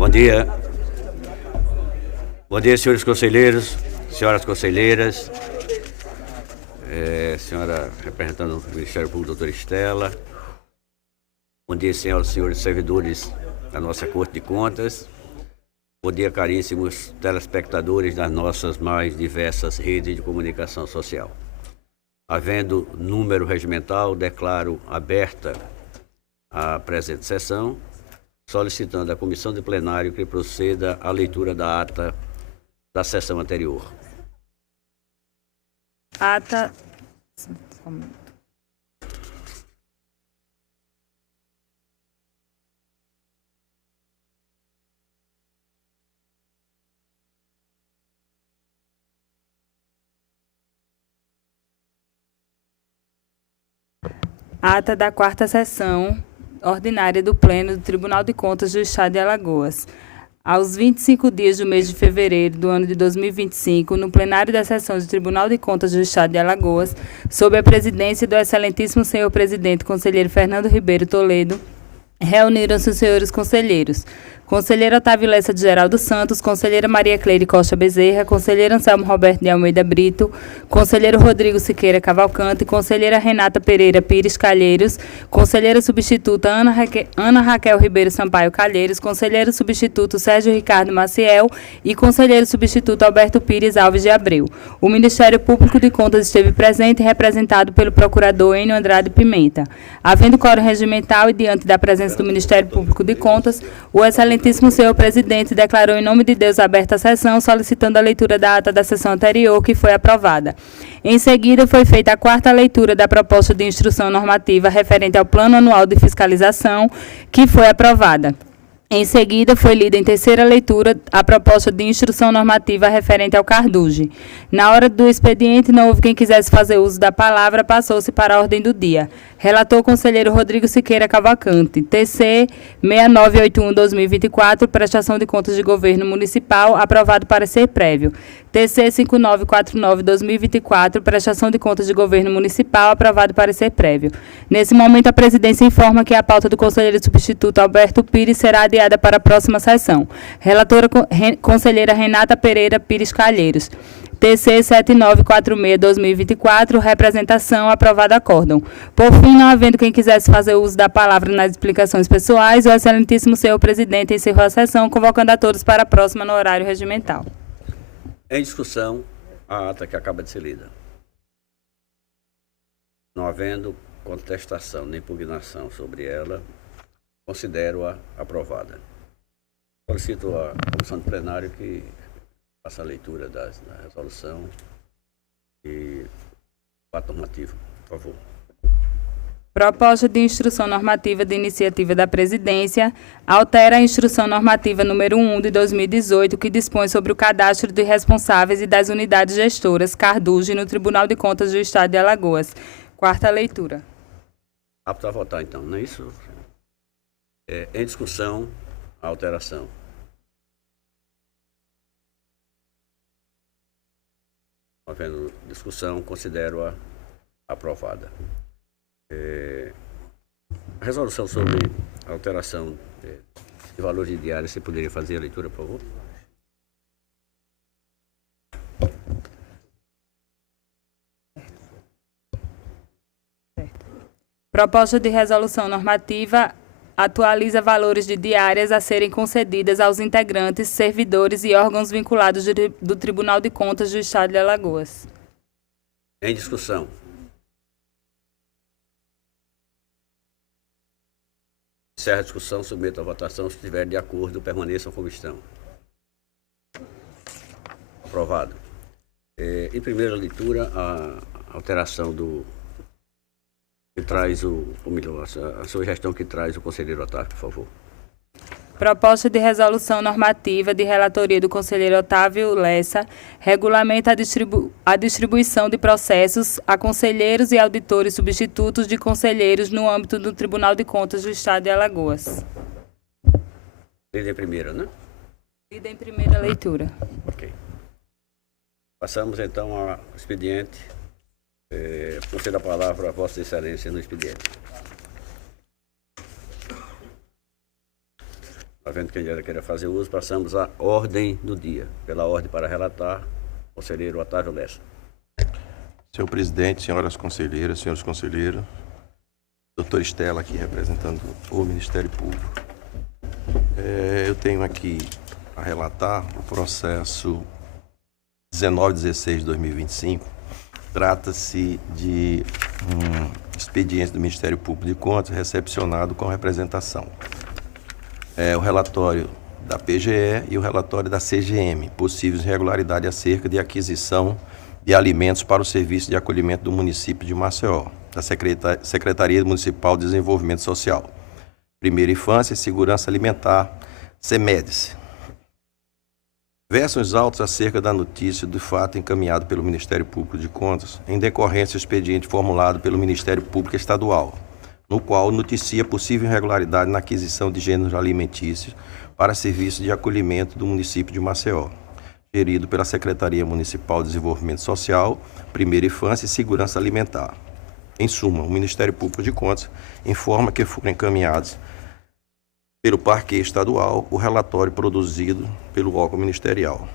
Bom dia. Bom dia, senhores conselheiros, senhoras conselheiras, senhora representando o Ministério Público, doutora Estela. Bom dia, senhoras e senhores servidores da nossa Corte de Contas. Bom dia, caríssimos telespectadores das nossas mais diversas redes de comunicação social. Havendo número regimental, declaro aberta a presente sessão, solicitando à comissão de plenário que proceda à leitura da ata da sessão anterior. Ata. Ata da quarta sessão ordinária do Pleno do Tribunal de Contas do Estado de Alagoas. Aos 25 dias do mês de fevereiro do ano de 2025, no plenário da sessão do Tribunal de Contas do Estado de Alagoas, sob a presidência do excelentíssimo senhor presidente, conselheiro Fernando Ribeiro Toledo, reuniram-se os senhores conselheiros: conselheiro Otávio Lessa de Geraldo Santos, conselheira Maria Cleide Costa Bezerra, conselheiro Anselmo Roberto de Almeida Brito, conselheiro Rodrigo Siqueira Cavalcante, conselheira Renata Pereira Pires Calheiros, conselheira substituta Ana Raquel Ribeiro Sampaio Calheiros, conselheiro substituto Sérgio Ricardo Maciel e conselheiro substituto Alberto Pires Alves de Abreu. O Ministério Público de Contas esteve presente, representado pelo procurador Enio Andrade Pimenta. Havendo quórum regimental e diante da presença do Ministério Público de Contas, o excelentíssimo senhor presidente declarou em nome de Deus aberta a sessão, solicitando a leitura da ata da sessão anterior, que foi aprovada. Em seguida, foi feita a quarta leitura da proposta de instrução normativa referente ao Plano Anual de Fiscalização, que foi aprovada. Em seguida, foi lida em terceira leitura a proposta de instrução normativa referente ao Carduge. Na hora do expediente, não houve quem quisesse fazer uso da palavra, passou-se para a ordem do dia. Relator o conselheiro Rodrigo Siqueira Cavalcante. TC 6981-2024, prestação de contas de governo municipal, aprovado parecer prévio. TC 5949-2024, prestação de contas de governo municipal, aprovado parecer prévio. Nesse momento, a presidência informa que a pauta do conselheiro substituto Alberto Pires será adiada para a próxima sessão. Relatora conselheira Renata Pereira Pires Calheiros. TC 7946-2024, representação, aprovado acórdão. Por fim, não havendo quem quisesse fazer uso da palavra nas explicações pessoais, o excelentíssimo senhor presidente encerrou a sessão, convocando a todos para a próxima no horário regimental. Em discussão, a ata que acaba de ser lida. Não havendo contestação nem impugnação sobre ela, considero-a aprovada. Solicito à comissão de plenário que faça a leitura da resolução e o ato normativo, por favor. Proposta de instrução normativa de iniciativa da Presidência altera a instrução normativa número 1 de 2018, que dispõe sobre o cadastro de responsáveis e das unidades gestoras, Carduge, no Tribunal de Contas do Estado de Alagoas. Quarta leitura. Apto a votar, então, não é isso? Em discussão, a alteração. Havendo discussão, considero-a aprovada. A resolução sobre a alteração de valores de diária, você poderia fazer a leitura, por favor? Proposta de resolução normativa atualiza valores de diárias a serem concedidas aos integrantes, servidores e órgãos vinculados do Tribunal de Contas do Estado de Alagoas. Em discussão. Encerra a discussão, submeto à votação. Se estiver de acordo, permaneçam como estão. Aprovado. Em primeira leitura, a alteração que traz a sugestão que traz o conselheiro Otávio, por favor. Proposta de resolução normativa de relatoria do conselheiro Otávio Lessa regulamenta a distribuição de processos a conselheiros e auditores substitutos de conselheiros no âmbito do Tribunal de Contas do Estado de Alagoas. Lida em primeira, né? Lida em primeira leitura. Ok. Passamos então ao expediente. Concedo a palavra a Vossa Excelência no expediente. Havendo quem já queira fazer uso, passamos à ordem do dia. Pela ordem para relatar, conselheiro Otávio Lessa. Senhor presidente, senhoras conselheiras, senhores conselheiros, doutor Estela aqui representando o Ministério Público. Eu tenho aqui a relatar o processo 1916 de 2025. Trata-se de um expediente do Ministério Público de Contas recepcionado com representação. O relatório da PGE e o relatório da CGM, possíveis irregularidades acerca de aquisição de alimentos para o serviço de acolhimento do município de Maceió, da Secretaria Municipal de Desenvolvimento Social, Primeira Infância e Segurança Alimentar, SEMEDES. Versam os autos acerca da notícia do fato encaminhado pelo Ministério Público de Contas, em decorrência do expediente formulado pelo Ministério Público Estadual, no qual noticia possível irregularidade na aquisição de gêneros alimentícios para serviço de acolhimento do município de Maceió, gerido pela Secretaria Municipal de Desenvolvimento Social, Primeira Infância e Segurança Alimentar. Em suma, o Ministério Público de Contas informa que foram encaminhados pelo Parquê Estadual o relatório produzido pelo órgão ministerial,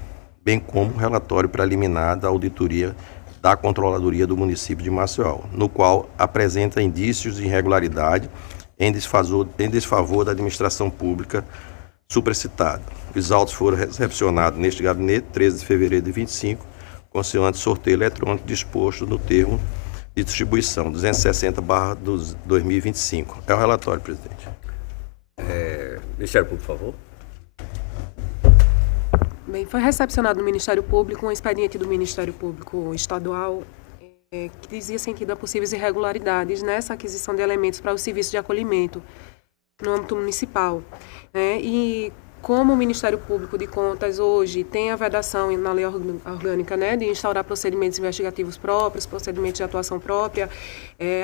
bem como o relatório preliminar da auditoria da Controladoria do município de Maceió, no qual apresenta indícios de irregularidade em desfavor da administração pública supracitada. Os autos foram recepcionados neste gabinete 13 de fevereiro de 25, consoante sorteio eletrônico disposto no termo de distribuição 260/2025. É o relatório, presidente. Ministério Público, por favor. Bem, foi recepcionado no Ministério Público um expediente do Ministério Público Estadual que dizia sentido a possíveis irregularidades nessa aquisição de elementos para o serviço de acolhimento no âmbito municipal. E como o Ministério Público de Contas hoje tem a vedação na lei orgânica, de instaurar procedimentos investigativos próprios, procedimentos de atuação própria,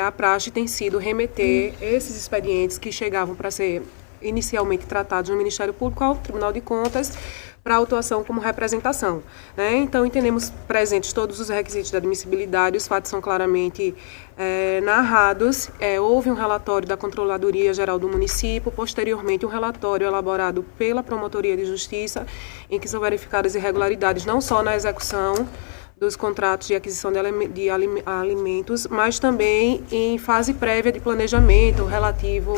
a praxe tem sido remeter esses expedientes que chegavam para ser inicialmente tratados no Ministério Público ao Tribunal de Contas para autuação como representação. Então, entendemos presentes todos os requisitos de admissibilidade, os fatos são claramente narrados. Houve um relatório da Controladoria Geral do município, posteriormente um relatório elaborado pela Promotoria de Justiça, em que são verificadas irregularidades não só na execução dos contratos de aquisição de alimentos, mas também em fase prévia de planejamento relativo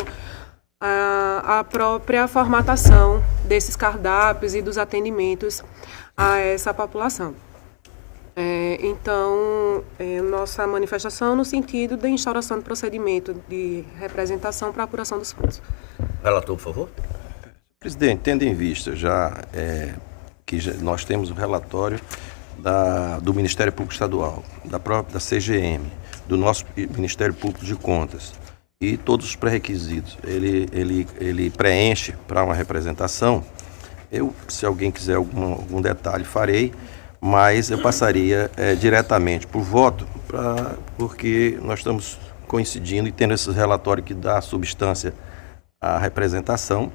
a própria formatação desses cardápios e dos atendimentos a essa população. Então, nossa manifestação no sentido da instauração de procedimento de representação para apuração dos fatos. Relator, por favor. Presidente, tendo em vista que nós temos o relatório do Ministério Público Estadual, da CGM, do nosso Ministério Público de Contas, e todos os pré-requisitos ele preenche para uma representação. Se alguém quiser algum detalhe, farei, mas eu passaria diretamente por voto, porque nós estamos coincidindo e tendo esse relatório que dá substância à representação.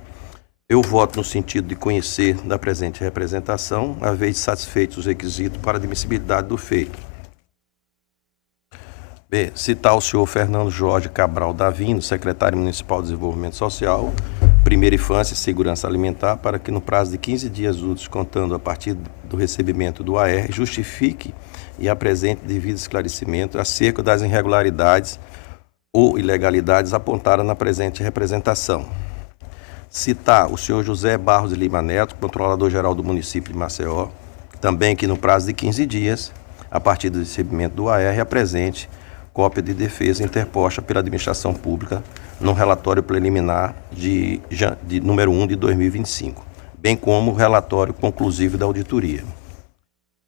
Eu voto no sentido de conhecer da presente representação, a vez de satisfeitos os requisitos para admissibilidade do feito. B. Citar o senhor Fernando Jorge Cabral Davino, secretário municipal de Desenvolvimento Social, Primeira Infância e Segurança Alimentar, para que no prazo de 15 dias úteis, contando a partir do recebimento do AR, justifique e apresente devido esclarecimento acerca das irregularidades ou ilegalidades apontadas na presente representação. Citar o senhor José Barros de Lima Neto, controlador-geral do município de Maceió, também que no prazo de 15 dias, a partir do recebimento do AR, apresente cópia de defesa interposta pela administração pública no relatório preliminar de número 1 de 2025, bem como o relatório conclusivo da auditoria.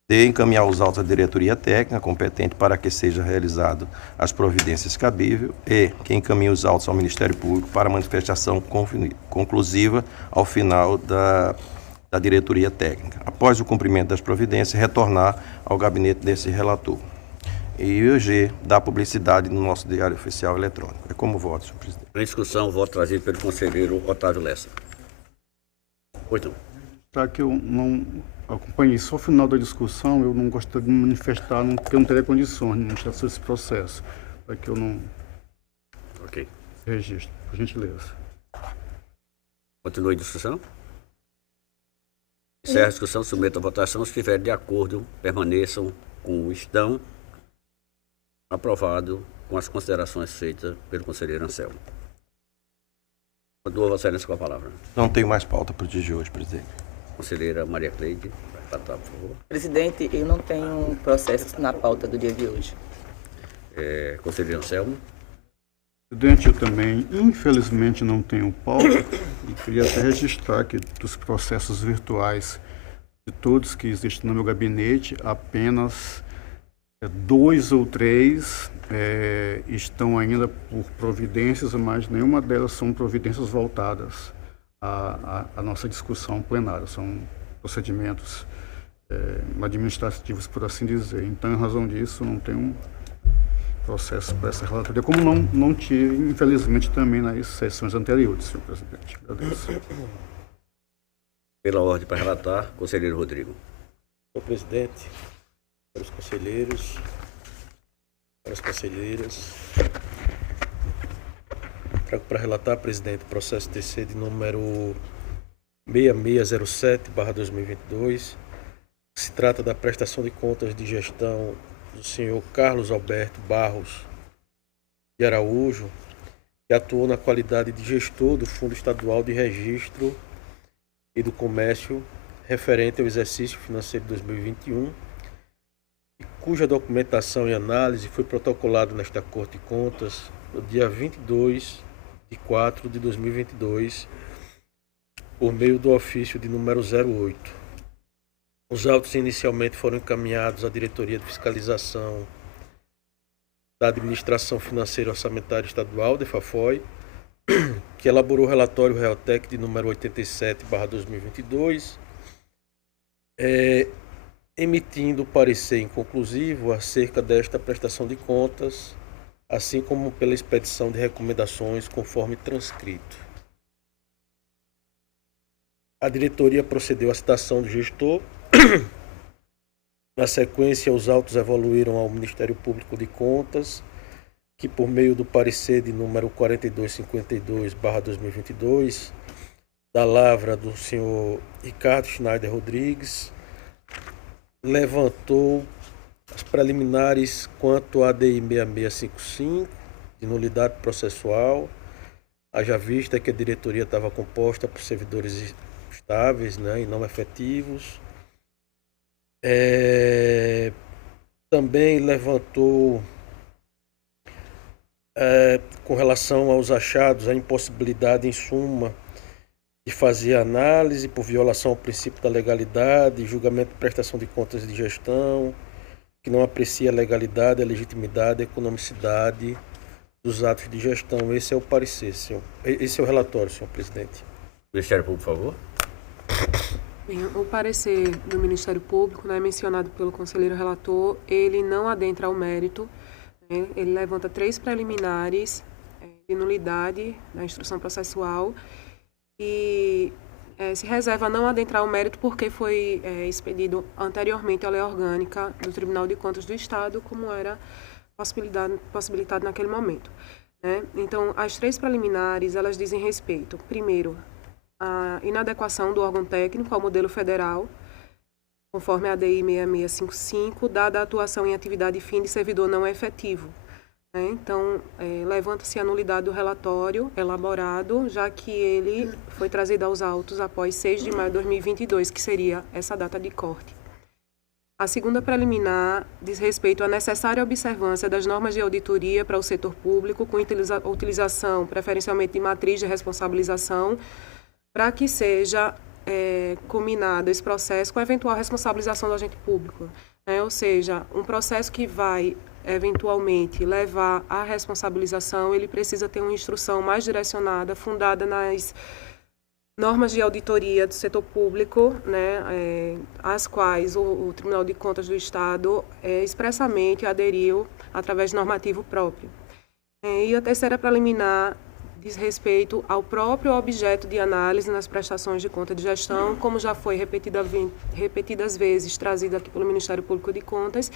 D. Encaminhar os autos à diretoria técnica competente para que seja realizado as providências cabíveis e que encaminhe os autos ao Ministério Público para manifestação conclusiva ao final da diretoria técnica. Após o cumprimento das providências, retornar ao gabinete desse relator. E o G dá publicidade no nosso diário oficial eletrônico. É como voto, senhor presidente. Em discussão, o voto trazido pelo conselheiro Otávio Lessa. Oito. Para que eu não acompanhe só o final da discussão, eu não gostaria de me manifestar, porque eu não teria condições de manifestar sobre esse processo, para que eu não Ok. registre, por gentileza. Continua a discussão? Encerra a discussão, submeto à votação. Se estiverem de acordo, permaneçam como estão. Aprovado com as considerações feitas pelo conselheiro Anselmo. Continua Vossa Excelência com a palavra. Não tenho mais pauta para o dia de hoje, presidente. Conselheira Maria Cleide, vai tratar, por favor. Presidente, eu não tenho processo na pauta do dia de hoje. Conselheiro Anselmo. Presidente, eu também, infelizmente, não tenho pauta e queria até registrar que dos processos virtuais de todos que existem no meu gabinete, apenas 2 ou 3 estão ainda por providências, mas nenhuma delas são providências voltadas à nossa discussão plenária. São procedimentos administrativos, por assim dizer. Então, em razão disso, não tenho processo para essa relatoria, como não tive, infelizmente, também nas sessões anteriores, senhor presidente. Agradeço. Pela ordem para relatar, conselheiro Rodrigo. Senhor presidente, para os conselheiros, para as conselheiras, trago para relatar, presidente, o processo TC de número 6607/2022, que se trata da prestação de contas de gestão do senhor Carlos Alberto Barros de Araújo, que atuou na qualidade de gestor do Fundo Estadual de Registro e do Comércio referente ao exercício financeiro de 2021, e cuja documentação e análise foi protocolado nesta Corte de Contas no dia 22/4/2022, por meio do ofício de número 08. Os autos inicialmente foram encaminhados à Diretoria de Fiscalização da Administração Financeira Orçamentária Estadual, DEFAFOI, que elaborou o relatório Realtec de número 87/2022, emitindo parecer inconclusivo acerca desta prestação de contas, assim como pela expedição de recomendações conforme transcrito. A diretoria procedeu à citação do gestor. Na sequência, os autos evoluíram ao Ministério Público de Contas, que por meio do parecer de número 4252/2022, da lavra do senhor Ricardo Schneider Rodrigues, levantou as preliminares quanto à ADI 6655, de nulidade processual, haja vista que a diretoria estava composta por servidores estáveis, e não efetivos. Também levantou, com relação aos achados, a impossibilidade, em suma, de fazer análise por violação ao princípio da legalidade, julgamento de prestação de contas de gestão, que não aprecia a legalidade, a legitimidade, a economicidade dos atos de gestão. Esse é o parecer, senhor. Esse é o relatório, senhor presidente. Ministério Público, por favor. Bem, o parecer do Ministério Público, mencionado pelo conselheiro relator, ele não adentra ao mérito, ele levanta 3 preliminares de nulidade da instrução processual e se reserva a não adentrar ao mérito porque foi expedido anteriormente à lei orgânica do Tribunal de Contas do Estado, como era possibilitado naquele momento. Então, as 3 preliminares, elas dizem respeito, primeiro, a inadequação do órgão técnico ao modelo federal, conforme a ADI 6655, dada a atuação em atividade fim de servidor não efetivo. Então, levanta-se a nulidade do relatório elaborado, já que ele foi trazido aos autos após 6 de maio de 2022, que seria essa data de corte. A segunda preliminar diz respeito à necessária observância das normas de auditoria para o setor público, com utilização preferencialmente de matriz de responsabilização, para que seja combinado esse processo com a eventual responsabilização do agente público. Ou seja, um processo que vai eventualmente levar à responsabilização, ele precisa ter uma instrução mais direcionada, fundada nas normas de auditoria do setor público, às quais o Tribunal de Contas do Estado expressamente aderiu através de normativo próprio. E a terceira preliminar diz respeito ao próprio objeto de análise nas prestações de conta de gestão, como já foi repetidas vezes trazido aqui pelo Ministério Público de Contas,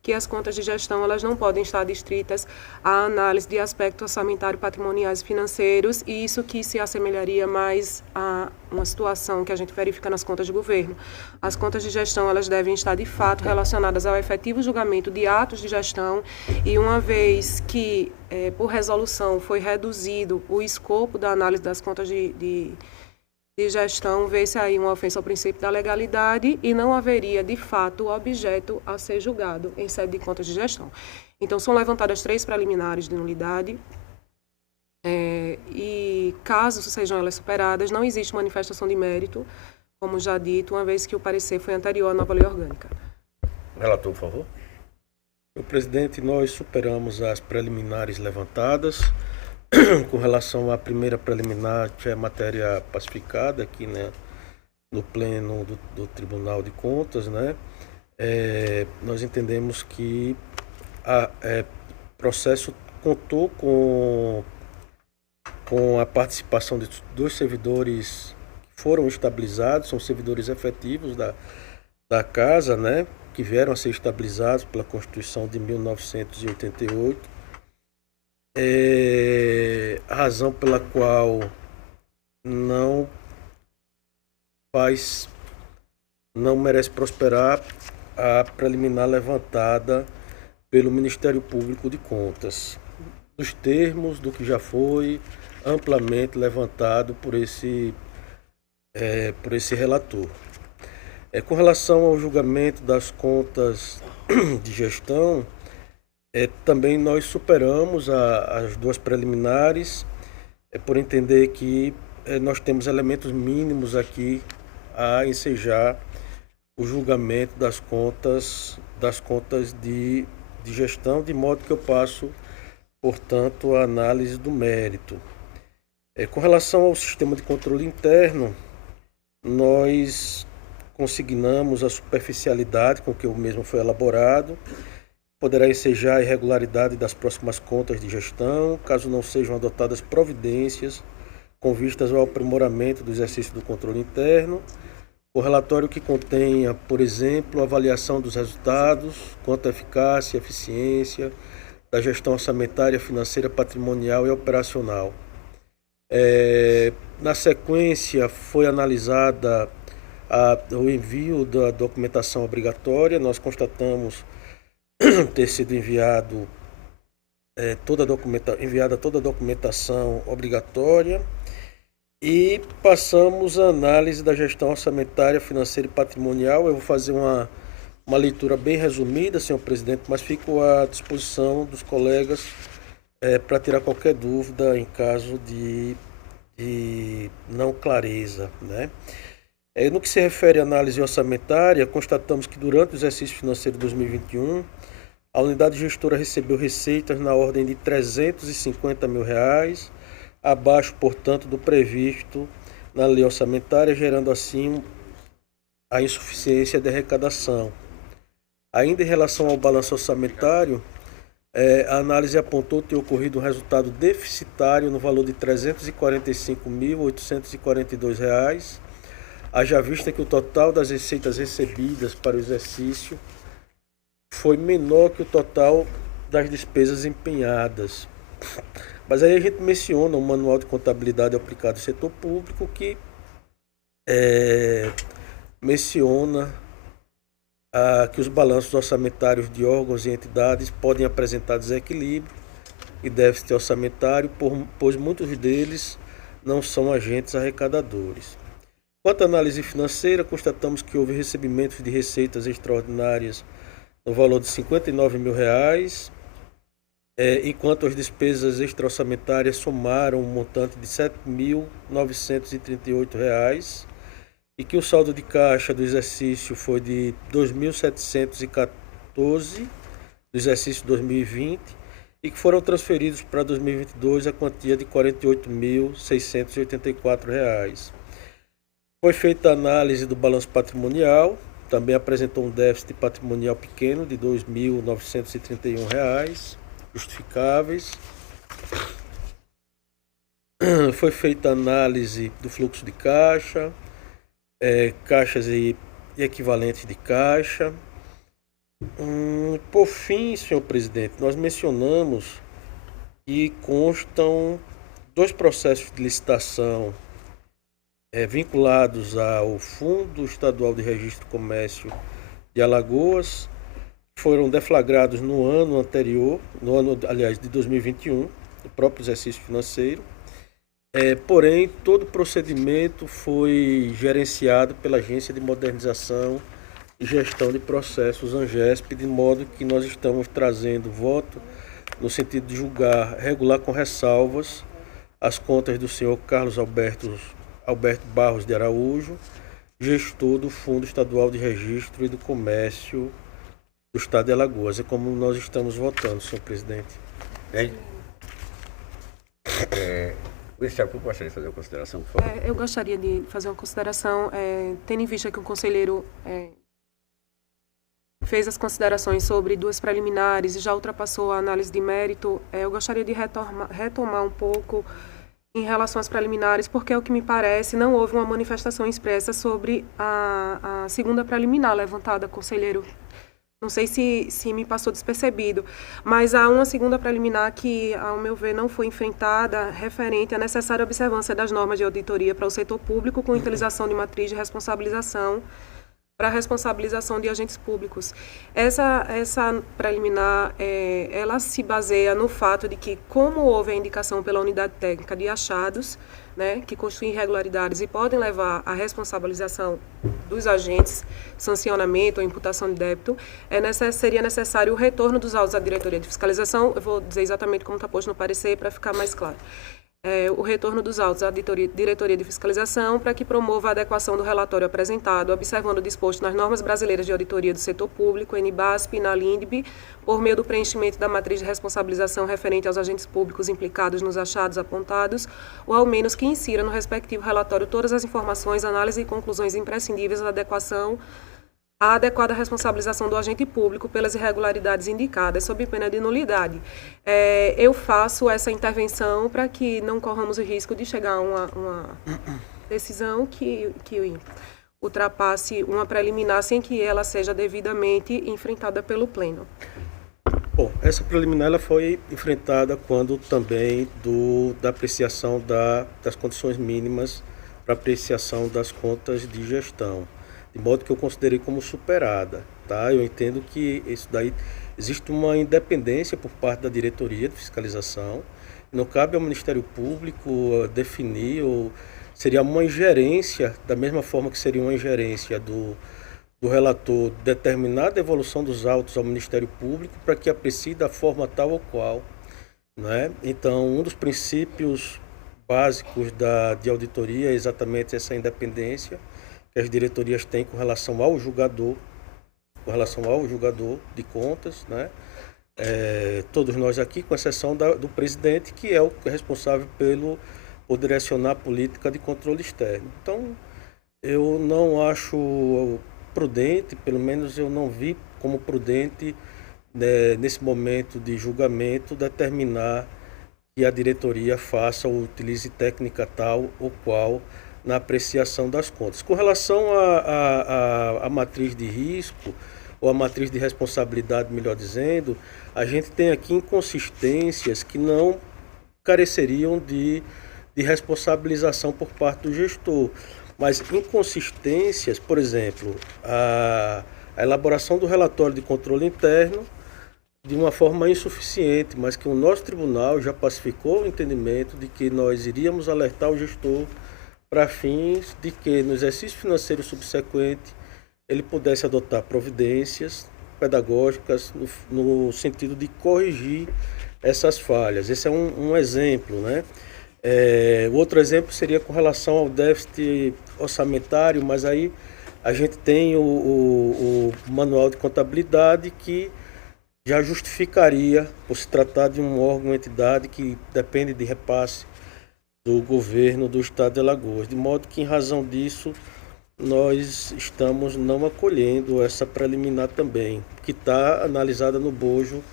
que as contas de gestão elas não podem estar distritas à análise de aspectos orçamentários, patrimoniais e financeiros, e isso que se assemelharia mais a uma situação que a gente verifica nas contas de governo. As contas de gestão elas devem estar, de fato, relacionadas ao efetivo julgamento de atos de gestão, e uma vez que, por resolução, foi reduzido o escopo da análise das contas de gestão, vê-se aí uma ofensa ao princípio da legalidade e não haveria, de fato, o objeto a ser julgado em sede de contas de gestão. Então, são levantadas 3 preliminares de nulidade e, caso sejam elas superadas, não existe manifestação de mérito, como já dito, uma vez que o parecer foi anterior à nova lei orgânica. Relator, por favor. Senhor presidente, nós superamos as preliminares levantadas. Com relação à primeira preliminar, que é matéria pacificada aqui, né, no pleno do Tribunal de Contas, né, nós entendemos que o processo contou com a participação de 2 servidores que foram estabilizados, são servidores efetivos da Casa, né, que vieram a ser estabilizados pela Constituição de 1988. A razão pela qual não merece prosperar a preliminar levantada pelo Ministério Público de Contas, nos termos do que já foi amplamente levantado por esse relator. Com relação ao julgamento das contas de gestão, também nós superamos as 2 preliminares, por entender que nós temos elementos mínimos aqui a ensejar o julgamento das contas de gestão, de modo que eu passo, portanto, a análise do mérito. Com relação ao sistema de controle interno, nós consignamos a superficialidade com que o mesmo foi elaborado. Poderá ensejar a irregularidade das próximas contas de gestão, caso não sejam adotadas providências com vistas ao aprimoramento do exercício do controle interno. O relatório que contenha, por exemplo, a avaliação dos resultados quanto à eficácia e eficiência da gestão orçamentária, financeira, patrimonial e operacional. Na sequência, foi analisada o envio da documentação obrigatória. Nós constatamos ter sido enviada toda a documentação obrigatória, e passamos a análise da gestão orçamentária, financeira e patrimonial. Eu vou fazer uma leitura bem resumida, senhor presidente, mas fico à disposição dos colegas para tirar qualquer dúvida em caso de não clareza, né? No que se refere à análise orçamentária, constatamos que durante o exercício financeiro de 2021, a unidade gestora recebeu receitas na ordem de R$350 mil, abaixo, portanto, do previsto na lei orçamentária, gerando assim a insuficiência de arrecadação. Ainda em relação ao balanço orçamentário, a análise apontou ter ocorrido um resultado deficitário no valor de R$ 345.842, haja vista que o total das receitas recebidas para o exercício foi menor que o total das despesas empenhadas. Mas aí a gente menciona o Manual de Contabilidade aplicado ao setor público, que menciona que os balanços orçamentários de órgãos e entidades podem apresentar desequilíbrio e déficit orçamentário, pois muitos deles não são agentes arrecadadores. Quanto à análise financeira, constatamos que houve recebimentos de receitas extraordinárias no valor de R$ 59 mil, enquanto as despesas extra-orçamentárias somaram um montante de R$ 7.938, e que o saldo de caixa do exercício foi de R$ 2.714, do exercício 2020, e que foram transferidos para 2022 a quantia de R$ 48.684. Foi feita a análise do balanço patrimonial, também apresentou um déficit patrimonial pequeno de R$ 2.931, justificáveis. Foi feita a análise do fluxo de caixa, caixas e equivalentes de caixa. Por fim, senhor presidente, nós mencionamos que constam 2 processos de licitação vinculados ao Fundo Estadual de Registro e Comércio de Alagoas, foram deflagrados no ano anterior, aliás, de 2021, o próprio exercício financeiro. Porém, todo o procedimento foi gerenciado pela Agência de Modernização e Gestão de Processos, ANGESP, de modo que nós estamos trazendo voto no sentido de julgar, regular com ressalvas as contas do senhor Carlos Alberto Barros de Araújo, gestor do Fundo Estadual de Registro e do Comércio do Estado de Alagoas. É como nós estamos votando, senhor presidente. Bem, o Ministério Público gostaria de fazer uma consideração, por favor? Eu gostaria de fazer uma consideração, tendo em vista que o conselheiro fez as considerações sobre 2 preliminares e já ultrapassou a análise de mérito. Eu gostaria de retomar um pouco em relação às preliminares, porque é o que me parece, não houve uma manifestação expressa sobre a segunda preliminar levantada, conselheiro. Não sei se me passou despercebido, mas há uma segunda preliminar que, ao meu ver, não foi enfrentada, referente à necessária observância das normas de auditoria para o setor público com utilização de matriz de responsabilização para a responsabilização de agentes públicos. Essa preliminar, ela se baseia no fato de que, como houve a indicação pela unidade técnica de achados, né, que constituem irregularidades e podem levar à responsabilização dos agentes, sancionamento ou imputação de débito, seria necessário o retorno dos autos à diretoria de fiscalização. Eu vou dizer exatamente como está posto no parecer para ficar mais claro. O retorno dos autos à diretoria de fiscalização para que promova a adequação do relatório apresentado, observando o disposto nas normas brasileiras de auditoria do setor público, NBASP e na LINDB, por meio do preenchimento da matriz de responsabilização referente aos agentes públicos implicados nos achados apontados, ou ao menos que insira no respectivo relatório todas as informações, análises e conclusões imprescindíveis à adequada responsabilização do agente público pelas irregularidades indicadas, sob pena de nulidade. Eu faço essa intervenção para que não corramos o risco de chegar a uma decisão que ultrapasse uma preliminar sem que ela seja devidamente enfrentada pelo Pleno. Bom, essa preliminar ela foi enfrentada quando também da apreciação das condições mínimas para apreciação das contas de gestão, de modo que eu considerei como superada. Tá? Eu entendo que isso daí existe uma independência por parte da diretoria de fiscalização, não cabe ao Ministério Público definir, ou seria uma ingerência, da mesma forma que seria uma ingerência do relator determinar a devolução dos autos ao Ministério Público para que aprecie da forma tal ou qual. Né? Então, um dos princípios básicos de auditoria é exatamente essa independência que as diretorias têm com relação ao julgador de contas, né? Todos nós aqui, com exceção do presidente, que é o responsável por direcionar a política de controle externo. Então, eu não acho prudente, pelo menos eu não vi como prudente, né, nesse momento de julgamento, determinar que a diretoria faça ou utilize técnica tal ou qual na apreciação das contas. Com relação à matriz de risco, ou a matriz de responsabilidade, melhor dizendo, a gente tem aqui inconsistências que não careceriam de responsabilização por parte do gestor. Mas inconsistências, por exemplo, a elaboração do relatório de controle interno de uma forma insuficiente, mas que o nosso tribunal já pacificou o entendimento de que nós iríamos alertar o gestor para fins de que no exercício financeiro subsequente ele pudesse adotar providências pedagógicas no sentido de corrigir essas falhas. Esse é um exemplo, né? O outro exemplo seria com relação ao déficit orçamentário, mas aí a gente tem o manual de contabilidade que já justificaria, por se tratar de um órgão, entidade que depende de repasse do governo do Estado de Alagoas, de modo que, em razão disso, nós estamos não acolhendo essa preliminar também, que está analisada no bojo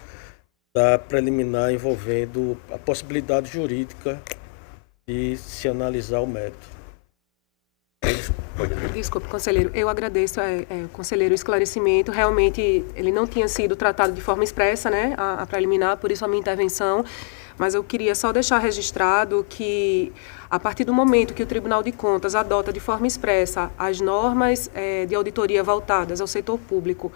da preliminar envolvendo a possibilidade jurídica de se analisar o mérito. Desculpe, conselheiro, eu agradeço ao conselheiro o esclarecimento. Realmente, ele não tinha sido tratado de forma expressa, né, a preliminar, por isso a minha intervenção. Mas eu queria só deixar registrado que, a partir do momento que o Tribunal de Contas adota de forma expressa as normas de auditoria voltadas ao setor público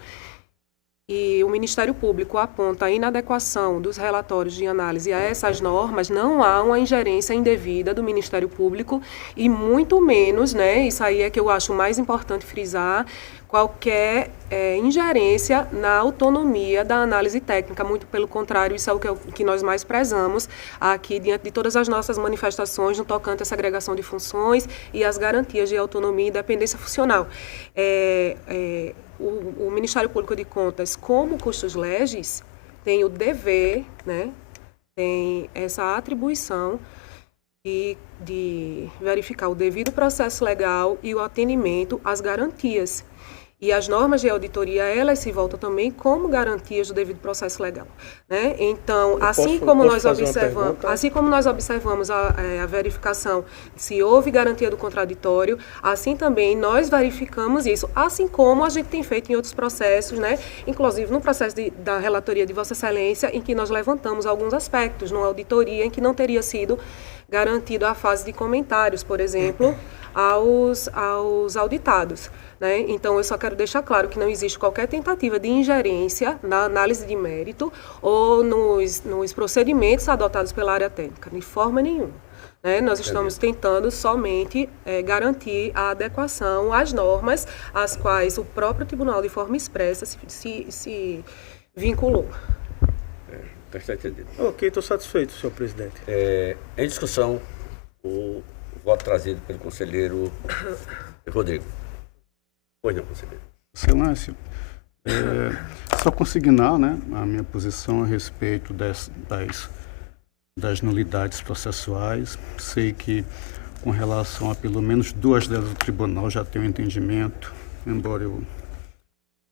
e o Ministério Público aponta a inadequação dos relatórios de análise a essas normas, não há uma ingerência indevida do Ministério Público e muito menos, né, isso aí é que eu acho mais importante frisar, qualquer ingerência na autonomia da análise técnica. Muito pelo contrário, isso é o que nós mais prezamos aqui diante de todas as nossas manifestações no tocante à segregação de funções e às garantias de autonomia e independência funcional. O Ministério Público de Contas, como custos legis, tem o dever, né, tem essa atribuição de verificar o devido processo legal e o atendimento às garantias. E as normas de auditoria, elas se voltam também como garantias do devido processo legal, né? Então, assim como nós observamos a verificação se houve garantia do contraditório, assim também nós verificamos isso, assim como a gente tem feito em outros processos, né? Inclusive no processo da relatoria de Vossa Excelência, em que nós levantamos alguns aspectos numa auditoria em que não teria sido garantido a fase de comentários, por exemplo, aos auditados. Né? Então, eu só quero deixar claro que não existe qualquer tentativa de ingerência na análise de mérito ou nos procedimentos adotados pela área técnica, de forma nenhuma. Né? Nós estamos tentando somente garantir a adequação às normas às quais o próprio tribunal, de forma expressa, se vinculou. Está entendido. Ok, estou satisfeito, senhor presidente. Em discussão, o voto trazido pelo conselheiro Rodrigo. Pois não, conselheiro. Excelência, só consignar, né, a minha posição a respeito das nulidades processuais. Sei que, com relação a pelo menos duas delas, o tribunal já tem um entendimento, embora eu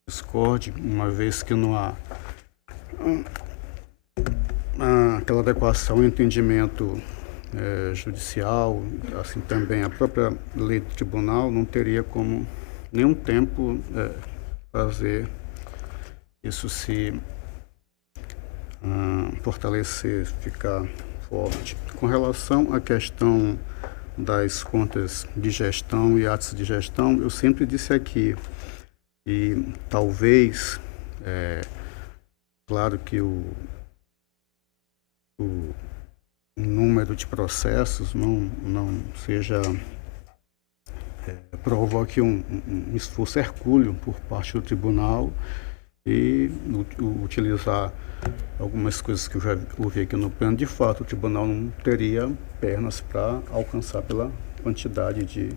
discorde, uma vez que não há aquela adequação ao entendimento judicial, assim também a própria lei do tribunal não teria como nenhum tempo fazer isso se fortalecer, ficar forte. Com relação à questão das contas de gestão e atos de gestão, eu sempre disse aqui, e talvez, claro que o número de processos não seja provoque um esforço hercúleo por parte do tribunal e utilizar algumas coisas que eu já ouvi aqui no plano. De fato, o tribunal não teria pernas para alcançar pela quantidade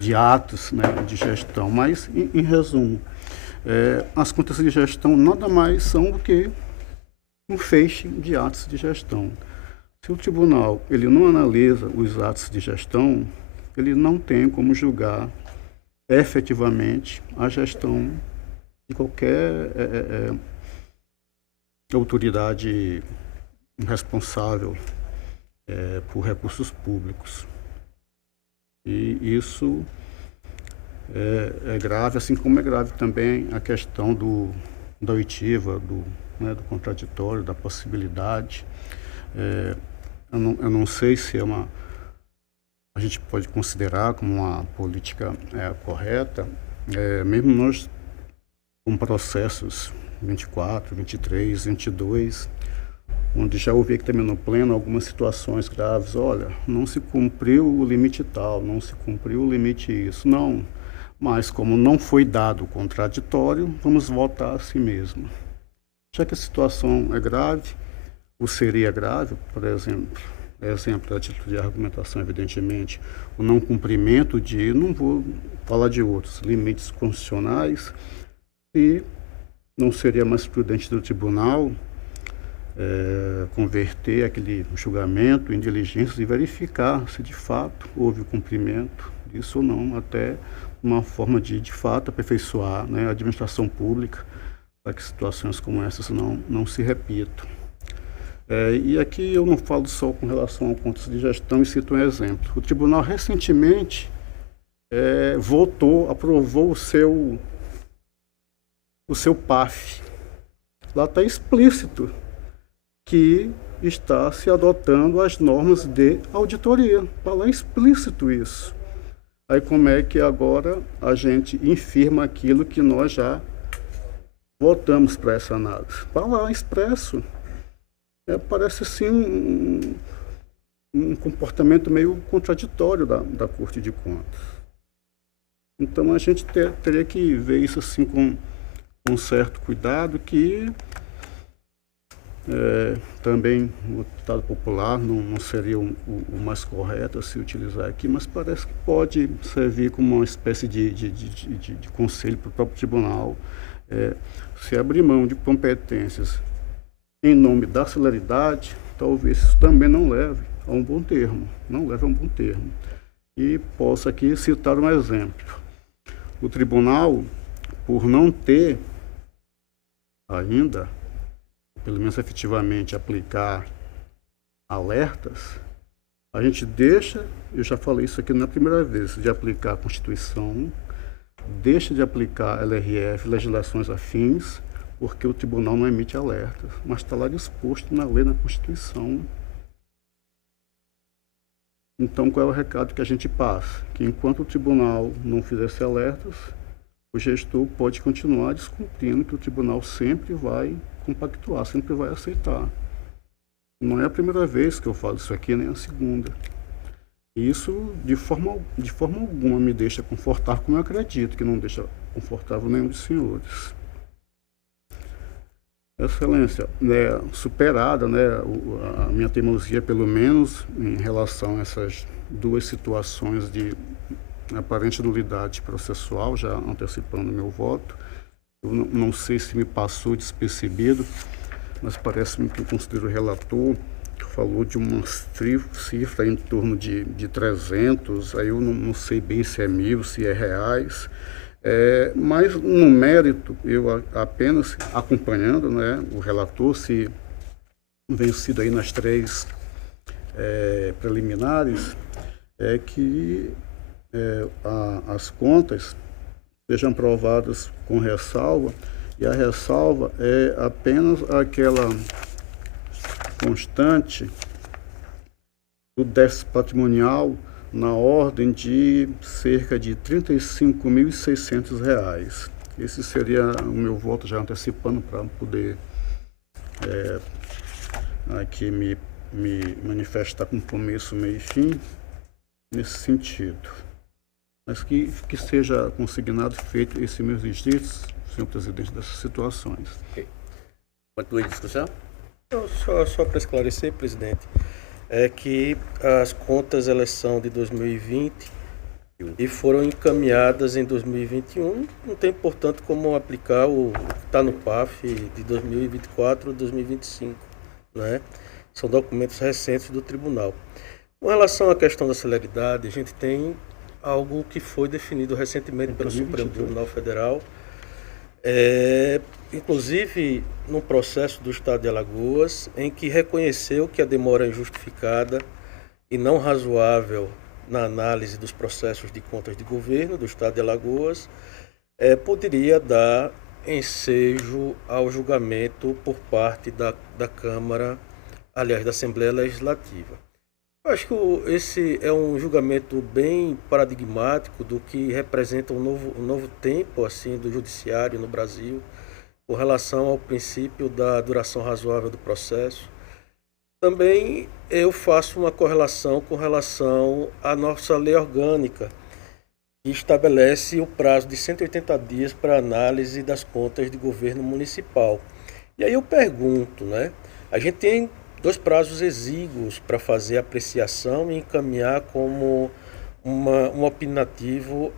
de atos, né, de gestão. Mas, em resumo, as contas de gestão nada mais são do que um feixe de atos de gestão. Se o tribunal ele não analisa os atos de gestão, ele não tem como julgar efetivamente a gestão de qualquer autoridade responsável por recursos públicos. E isso é grave, assim como é grave também a questão da oitiva, do contraditório, da possibilidade. Eu não sei se a gente pode considerar como uma política correta, mesmo nós com processos 24, 23, 22, onde já ouvi aqui também no pleno algumas situações graves. Olha, não se cumpriu o limite tal, não se cumpriu o limite isso. Não, mas como não foi dado o contraditório, vamos voltar a si mesmo. Já que a situação é grave, ou seria grave, por exemplo, a título de argumentação, evidentemente, o não cumprimento não vou falar de outros, limites constitucionais, e não seria mais prudente do tribunal converter aquele julgamento em diligências e verificar se de fato houve o cumprimento disso ou não, até uma forma de fato aperfeiçoar, né, a administração pública, para que situações como essas não se repitam. E aqui eu não falo só com relação a contas de gestão, e cito um exemplo. O tribunal recentemente aprovou o seu PAF. Lá está explícito que está se adotando as normas de auditoria. Está lá explícito isso. Aí como é que agora a gente infirma aquilo que nós já votamos para essa análise? Está lá expresso. Parece assim um comportamento meio contraditório da Corte de Contas. Então a gente teria que ver isso assim com um certo cuidado, que também o ditado popular não seria o mais correto a se utilizar aqui, mas parece que pode servir como uma espécie de conselho para o próprio tribunal. Se abrir mão de competências em nome da celeridade, talvez isso também não leve a um bom termo. E posso aqui citar um exemplo. O tribunal, por não ter ainda, pelo menos efetivamente, aplicar alertas, a gente deixa, eu já falei isso aqui na primeira vez, de aplicar a Constituição, deixa de aplicar LRF, legislações afins, porque o tribunal não emite alertas, mas está lá disposto na lei, na Constituição. Então, qual é o recado que a gente passa? Que enquanto o tribunal não fizesse alertas, o gestor pode continuar descumprindo, que o tribunal sempre vai compactuar, sempre vai aceitar. Não é a primeira vez que eu falo isso aqui, nem a segunda. E isso, de forma alguma, me deixa confortável, como eu acredito que não deixa confortável nenhum dos senhores. Excelência, superada a minha teimosia, pelo menos, em relação a essas duas situações de aparente nulidade processual, já antecipando meu voto. Eu não sei se me passou despercebido, mas parece-me que o conselheiro relator falou de uma cifra em torno de 300, aí eu não sei bem se é 1.000, se é reais, mas no mérito, eu apenas acompanhando o relator, se vencido aí nas 3 preliminares, que as contas sejam provadas com ressalva, e a ressalva é apenas aquela constante do déficit patrimonial na ordem de cerca de R$ 35.600. Esse seria o meu voto, já antecipando, para poder aqui me manifestar com começo, meio e fim, nesse sentido. Mas que seja consignado e feito esses meus registros, senhor presidente, dessas situações. Continue a discussão? Só para esclarecer, presidente, é que as contas elas são de 2020 e foram encaminhadas em 2021. Não tem, portanto, como aplicar o que está no PAF de 2024 ou 2025, né? São documentos recentes do tribunal. Com relação à questão da celeridade, a gente tem algo que foi definido recentemente pelo Supremo Tribunal Federal, inclusive no processo do Estado de Alagoas, em que reconheceu que a demora injustificada e não razoável na análise dos processos de contas de governo do Estado de Alagoas poderia dar ensejo ao julgamento por parte da Câmara, aliás, da Assembleia Legislativa. Eu acho que esse é um julgamento bem paradigmático do que representa um novo tempo assim, do judiciário no Brasil, com relação ao princípio da duração razoável do processo. Também eu faço uma correlação com relação à nossa lei orgânica, que estabelece o prazo de 180 dias para análise das contas de governo municipal. E aí eu pergunto, a gente tem 2 prazos exíguos para fazer apreciação e encaminhar como um opinativo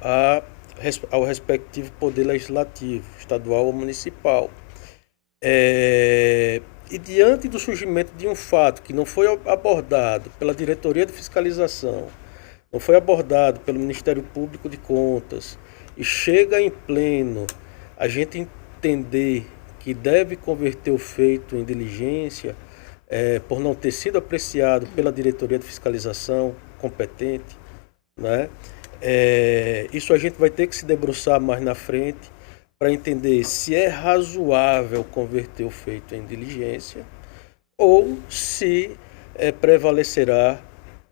ao respectivo poder legislativo, estadual ou municipal. E diante do surgimento de um fato que não foi abordado pela Diretoria de Fiscalização, não foi abordado pelo Ministério Público de Contas, e chega em pleno a gente entender que deve converter o feito em diligência, por não ter sido apreciado pela Diretoria de Fiscalização competente, Isso a gente vai ter que se debruçar mais na frente para entender se é razoável converter o feito em diligência ou se prevalecerá,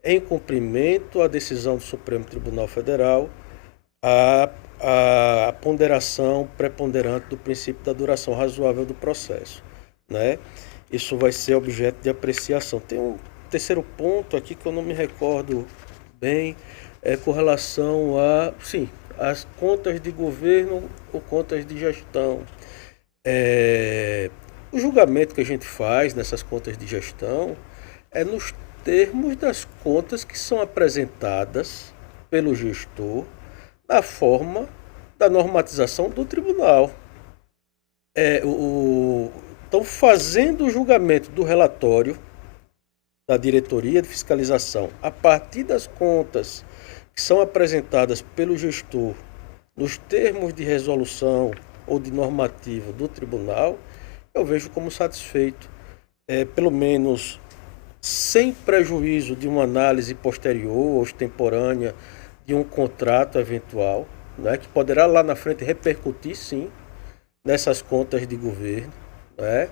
em cumprimento à decisão do Supremo Tribunal Federal, a ponderação preponderante do princípio da duração razoável do processo, né? Isso vai ser objeto de apreciação. Tem um terceiro ponto aqui que eu não me recordo bem, com relação às contas de governo ou contas de gestão. O julgamento que a gente faz nessas contas de gestão é nos termos das contas que são apresentadas pelo gestor na forma da normatização do tribunal. Então, fazendo o julgamento do relatório da diretoria de fiscalização a partir das contas que são apresentadas pelo gestor nos termos de resolução ou de normativa do tribunal, eu vejo como satisfeito, pelo menos sem prejuízo de uma análise posterior ou extemporânea de um contrato eventual, né, que poderá lá na frente repercutir, sim, nessas contas de governo, né?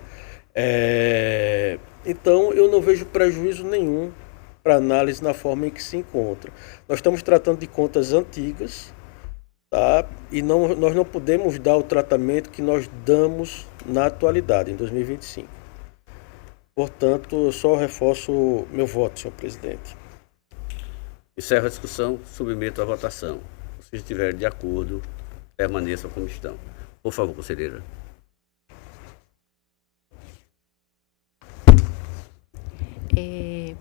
Então, eu não vejo prejuízo nenhum para análise na forma em que se encontra. Nós estamos tratando de contas antigas, tá? E nós não podemos dar o tratamento que nós damos na atualidade, em 2025. Portanto, eu só reforço meu voto, senhor presidente. Encerro a discussão, submeto à votação. Se estiverem de acordo, permaneçam como estão. Por favor, conselheira.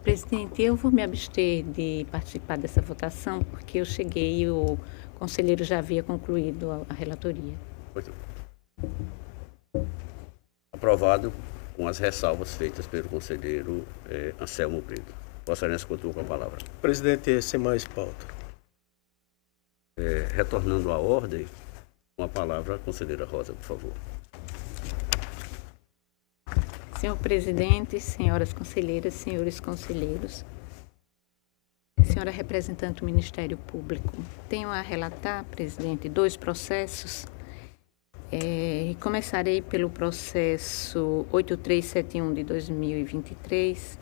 Presidente, eu vou me abster de participar dessa votação porque eu cheguei e o conselheiro já havia concluído a relatoria. Aprovado com as ressalvas feitas pelo conselheiro Anselmo Brito. Vossa Excelência continua com a palavra. Presidente, sem mais pauta. Retornando à ordem, com a palavra a conselheira Rosa, por favor. Senhor presidente, senhoras conselheiras, senhores conselheiros, senhora representante do Ministério Público, tenho a relatar, presidente, 2 processos. E começarei pelo processo 8371 de 2023,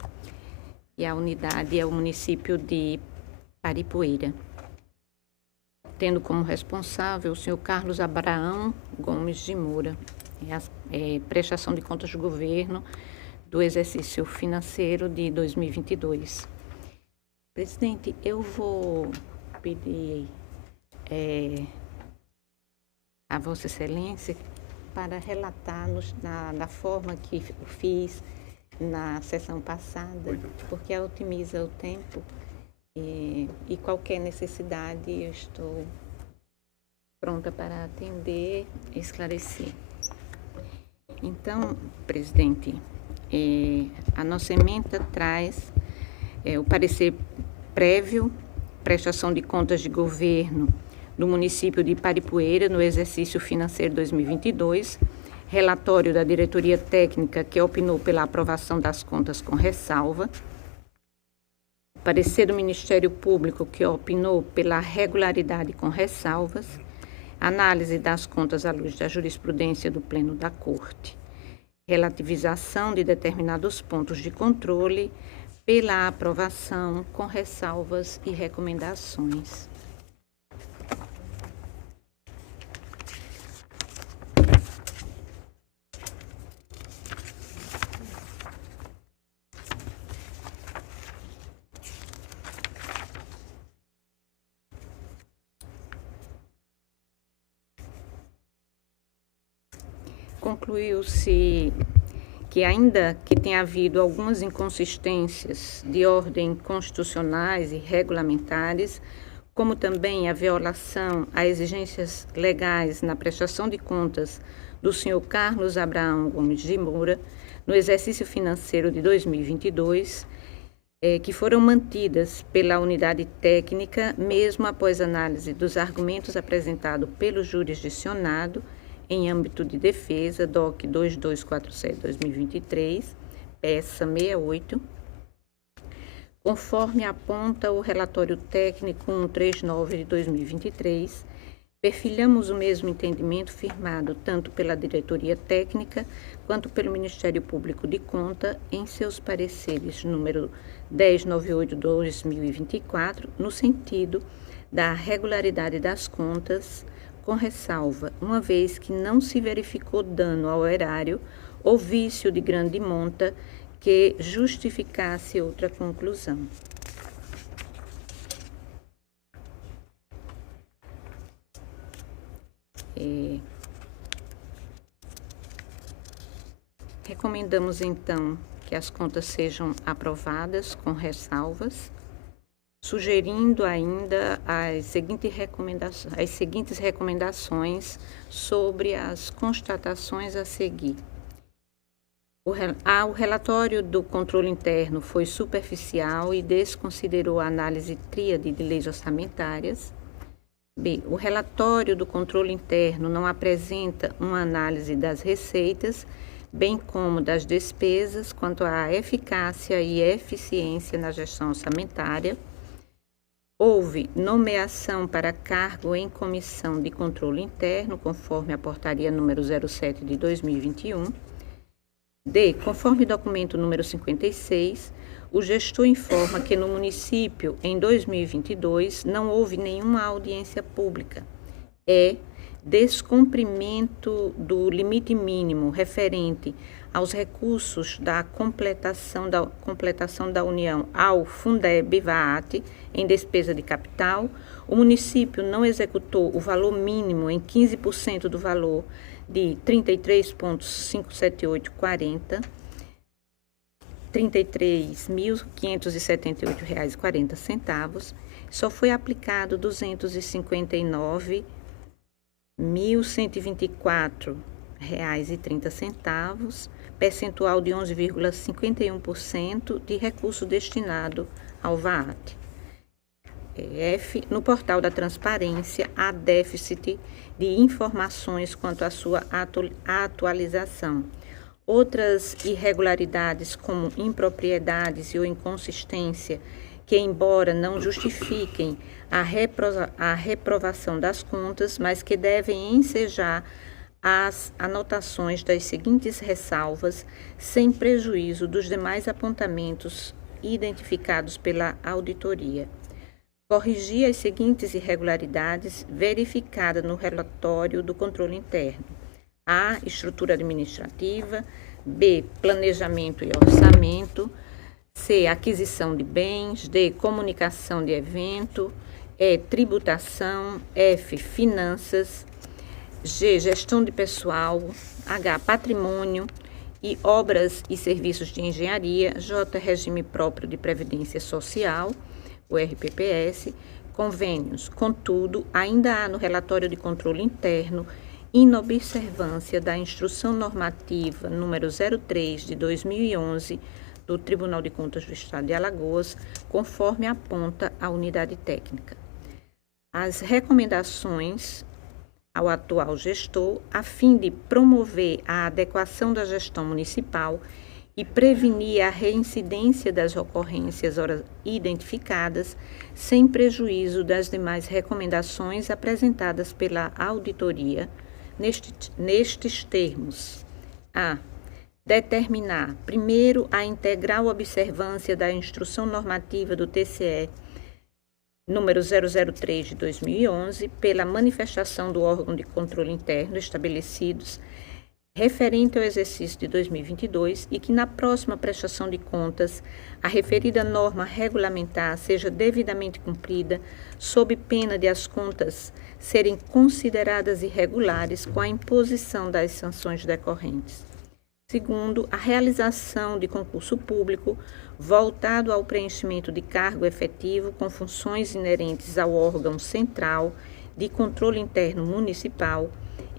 e a unidade é o município de Paripoeira, tendo como responsável o senhor Carlos Abraão Gomes de Moura. Prestação de contas do governo do exercício financeiro de 2022. Presidente, eu vou pedir a Vossa Excelência para relatar-nos da forma que fiz na sessão passada, porque otimiza o tempo e qualquer necessidade eu estou pronta para atender e esclarecer. Então, presidente, a nossa emenda traz o parecer prévio, prestação de contas de governo do município de Paripoeira no exercício financeiro 2022, relatório da diretoria técnica que opinou pela aprovação das contas com ressalva, parecer do Ministério Público que opinou pela regularidade com ressalvas, análise das contas à luz da jurisprudência do Pleno da Corte, relativização de determinados pontos de controle pela aprovação com ressalvas e recomendações. Concluiu-se que, ainda que tenha havido algumas inconsistências de ordem constitucionais e regulamentares, como também a violação a exigências legais na prestação de contas do senhor Carlos Abraão Gomes de Moura, no exercício financeiro de 2022, que foram mantidas pela unidade técnica, mesmo após análise dos argumentos apresentados pelo jurisdicionado, em âmbito de defesa, DOC 2247-2023, peça 68, Conforme aponta o relatório técnico 139 de 2023, perfilhamos o mesmo entendimento firmado tanto pela diretoria técnica quanto pelo Ministério Público de Contas em seus pareceres número 1098/2024, no sentido da regularidade das contas, com ressalva, uma vez que não se verificou dano ao erário ou vício de grande monta que justificasse outra conclusão. Recomendamos, então, que as contas sejam aprovadas com ressalvas, sugerindo ainda as seguintes recomendações sobre as constatações a seguir. O relatório do controle interno foi superficial e desconsiderou a análise tríade de leis orçamentárias. B. O relatório do controle interno não apresenta uma análise das receitas, bem como das despesas, quanto à eficácia e eficiência na gestão orçamentária. Houve nomeação para cargo em comissão de controle interno, conforme a portaria número 07 de 2021. D. Conforme documento número 56, o gestor informa que no município, em 2022, não houve nenhuma audiência pública. E. Descumprimento do limite mínimo referente aos recursos da completação da União ao Fundeb-VAT em despesa de capital, o município não executou o valor mínimo em 15% do valor de R$ 33.57840, R$ 33.578,40, só foi aplicado R$ 259.124,30, percentual de 11,51% de recurso destinado ao VAT. F. No portal da transparência, há déficit de informações quanto à sua atualização. Outras irregularidades, como impropriedades ou inconsistência, que, embora não justifiquem a reprovação das contas, mas que devem ensejar as anotações das seguintes ressalvas, sem prejuízo dos demais apontamentos identificados pela auditoria. Corrigir as seguintes irregularidades verificadas no relatório do controle interno. A. Estrutura administrativa. B. Planejamento e orçamento. C. Aquisição de bens. D. Comunicação de evento. E. Tributação. F. Finanças. G. Gestão de pessoal. H. Patrimônio e obras e serviços de engenharia. J. Regime próprio de previdência social, o RPPS. Convênios. Contudo, ainda há no relatório de controle interno inobservância da Instrução Normativa número 03 de 2011 do Tribunal de Contas do Estado de Alagoas, conforme aponta a unidade técnica. As recomendações ao atual gestor, a fim de promover a adequação da gestão municipal e prevenir a reincidência das ocorrências identificadas, sem prejuízo das demais recomendações apresentadas pela auditoria, nestes termos. A. Determinar, primeiro, a integral observância da Instrução Normativa do TCE número 003 de 2011, pela manifestação do órgão de controle interno estabelecidos referente ao exercício de 2022 e que na próxima prestação de contas a referida norma regulamentar seja devidamente cumprida, sob pena de as contas serem consideradas irregulares com a imposição das sanções decorrentes. Segundo, a realização de concurso público voltado ao preenchimento de cargo efetivo com funções inerentes ao órgão central de controle interno municipal,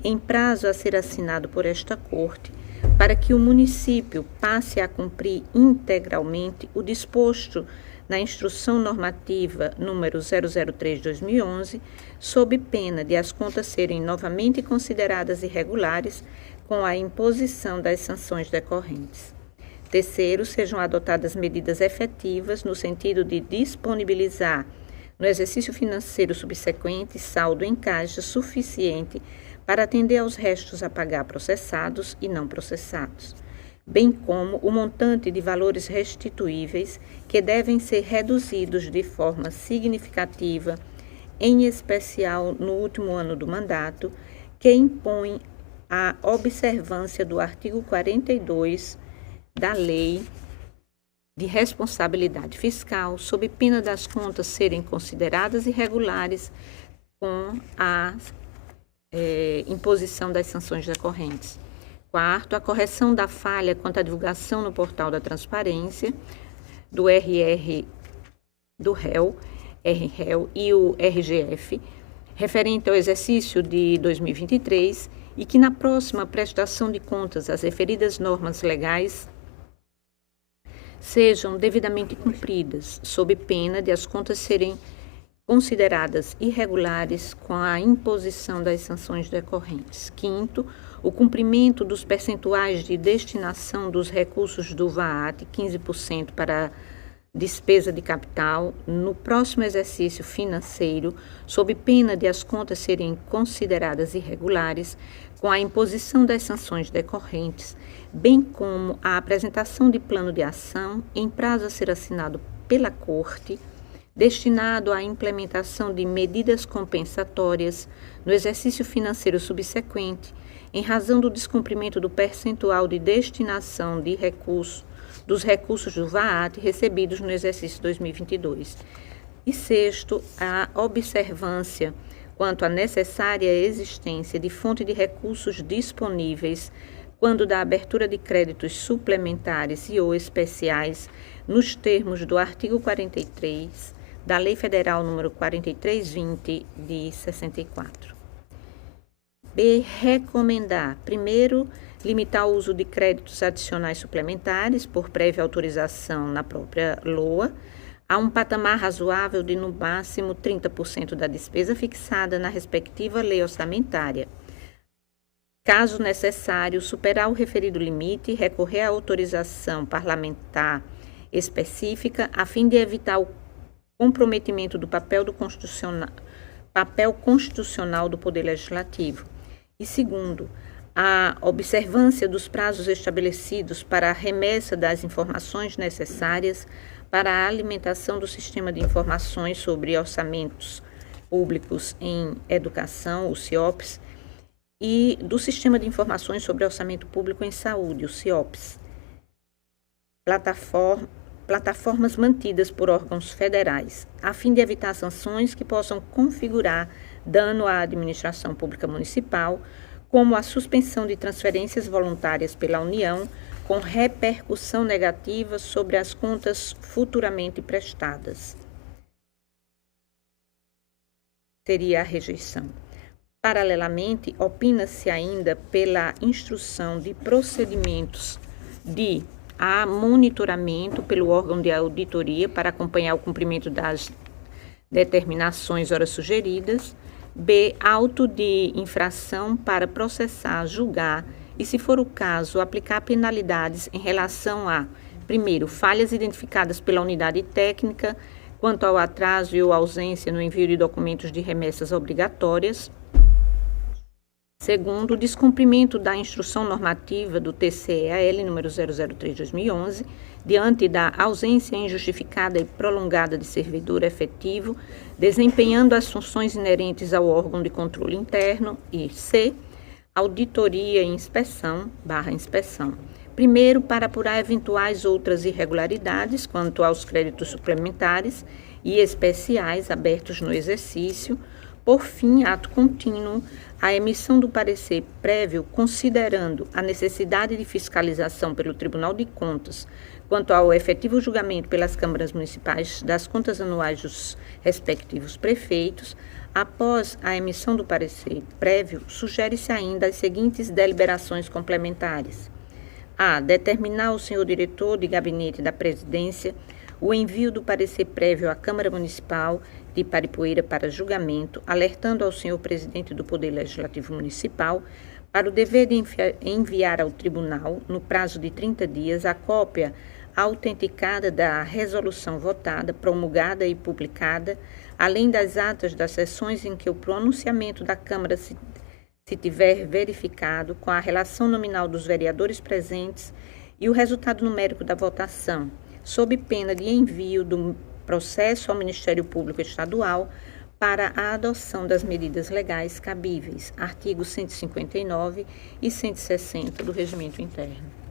em prazo a ser assinado por esta Corte, para que o município passe a cumprir integralmente o disposto na Instrução Normativa número 003/2011, sob pena de as contas serem novamente consideradas irregulares com a imposição das sanções decorrentes. Terceiro, sejam adotadas medidas efetivas no sentido de disponibilizar no exercício financeiro subsequente saldo em caixa suficiente para atender aos restos a pagar processados e não processados, bem como o montante de valores restituíveis que devem ser reduzidos de forma significativa, em especial no último ano do mandato, que impõe a observância do artigo 42 da Lei de Responsabilidade Fiscal, sob pena das contas serem consideradas irregulares com a imposição das sanções decorrentes. Quarto, a correção da falha quanto à divulgação no portal da transparência do RR do réu, RREL e o RGF, referente ao exercício de 2023, e que na próxima prestação de contas as referidas normas legais sejam devidamente cumpridas, sob pena de as contas serem consideradas irregulares com a imposição das sanções decorrentes. Quinto, o cumprimento dos percentuais de destinação dos recursos do VAT, 15% para despesa de capital, no próximo exercício financeiro, sob pena de as contas serem consideradas irregulares com a imposição das sanções decorrentes, bem como a apresentação de plano de ação em prazo a ser assinado pela Corte, destinado à implementação de medidas compensatórias no exercício financeiro subsequente, em razão do descumprimento do percentual de destinação de dos recursos do VAT recebidos no exercício 2022. E sexto, a observância quanto à necessária existência de fonte de recursos disponíveis quando da abertura de créditos suplementares e ou especiais, nos termos do artigo 43 da Lei Federal nº 4320, de 64. B. Recomendar, primeiro, limitar o uso de créditos adicionais suplementares, por prévia autorização na própria LOA, a um patamar razoável de, no máximo, 30% da despesa fixada na respectiva lei orçamentária. Caso necessário, superar o referido limite, recorrer à autorização parlamentar específica, a fim de evitar o comprometimento do papel constitucional do Poder Legislativo. E segundo, a observância dos prazos estabelecidos para a remessa das informações necessárias para a alimentação do Sistema de Informações sobre Orçamentos Públicos em Educação, o CIOPS, e do Sistema de Informações sobre Orçamento Público em Saúde, o CIOPS. Plataformas mantidas por órgãos federais, a fim de evitar sanções que possam configurar dano à administração pública municipal, como a suspensão de transferências voluntárias pela União, com repercussão negativa sobre as contas futuramente prestadas. Seria a rejeição. Paralelamente, opina-se ainda pela instrução de procedimentos de A. Monitoramento pelo órgão de auditoria para acompanhar o cumprimento das determinações ora sugeridas. B. Auto de infração para processar, julgar e, se for o caso, aplicar penalidades em relação a, primeiro, falhas identificadas pela unidade técnica quanto ao atraso e ou ausência no envio de documentos de remessas obrigatórias. Segundo, descumprimento da instrução normativa do TCE-AL número 003/2011, diante da ausência injustificada e prolongada de servidor efetivo, desempenhando as funções inerentes ao órgão de controle interno. E C, auditoria e inspeção. Primeiro, para apurar eventuais outras irregularidades quanto aos créditos suplementares e especiais abertos no exercício. Por fim, ato contínuo, a emissão do parecer prévio considerando a necessidade de fiscalização pelo Tribunal de Contas quanto ao efetivo julgamento pelas câmaras municipais das contas anuais dos respectivos prefeitos. Após a emissão do parecer prévio, sugere-se ainda as seguintes deliberações complementares. A. Determinar o senhor diretor de gabinete da presidência o envio do parecer prévio à Câmara Municipal de Paripoeira para julgamento, alertando ao senhor presidente do Poder Legislativo Municipal para o dever de enviar ao tribunal, no prazo de 30 dias, a cópia autenticada da resolução votada, promulgada e publicada, além das atas das sessões em que o pronunciamento da Câmara se tiver verificado, com a relação nominal dos vereadores presentes e o resultado numérico da votação, sob pena de envio do processo ao Ministério Público Estadual para a adoção das medidas legais cabíveis, artigos 159 e 160 do Regimento Interno.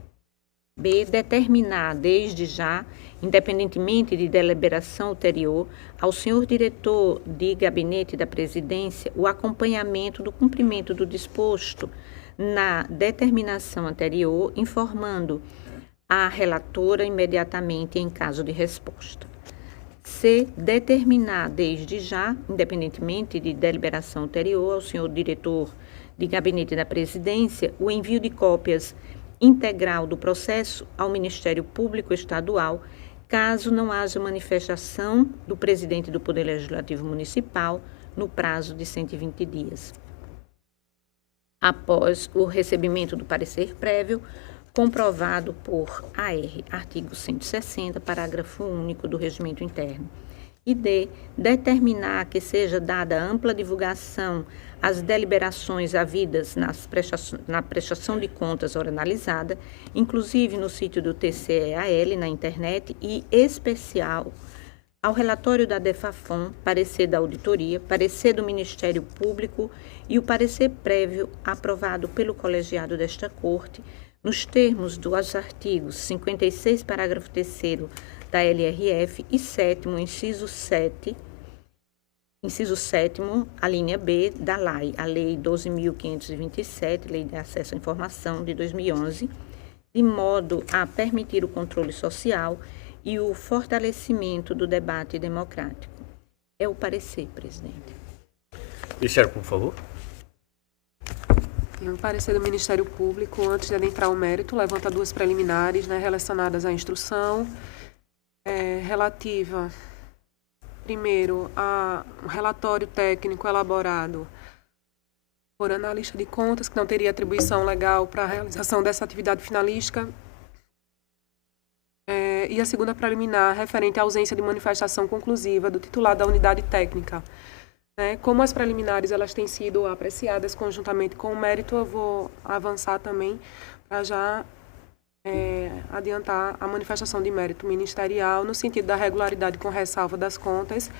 B. Determinar, desde já, independentemente de deliberação ulterior, ao senhor diretor de gabinete da presidência o acompanhamento do cumprimento do disposto na determinação anterior, informando a relatora imediatamente em caso de resposta. C. Determinar, desde já, independentemente de deliberação ulterior, ao senhor diretor de gabinete da presidência o envio de cópias integral do processo ao Ministério Público Estadual, caso não haja manifestação do presidente do Poder Legislativo Municipal no prazo de 120 dias. Após o recebimento do parecer prévio, comprovado por AR, artigo 160, parágrafo único do Regimento Interno. E D. Determinar que seja dada ampla divulgação às deliberações havidas na prestação de contas ora analisada, inclusive no sítio do TCEAL na internet e especial ao relatório da DEFAFON, parecer da auditoria, parecer do Ministério Público e o parecer prévio aprovado pelo colegiado desta Corte, nos termos dos artigos 56, parágrafo 3º da LRF e 7º, inciso 7º, a linha B da LAI, a Lei 12.527, Lei de Acesso à Informação de 2011, de modo a permitir o controle social e o fortalecimento do debate democrático. É o parecer, presidente. Ministério Público, por favor. No parecer do Ministério Público, antes de adentrar o mérito, levanta duas preliminares, né, relacionadas à instrução, relativa, primeiro, a um relatório técnico elaborado por analista de contas, que não teria atribuição legal para a realização dessa atividade finalística, e a segunda preliminar, referente à ausência de manifestação conclusiva do titular da unidade técnica. Como as preliminares elas têm sido apreciadas conjuntamente com o mérito, eu vou avançar também para já adiantar a manifestação de mérito ministerial no sentido da regularidade com ressalva das contas,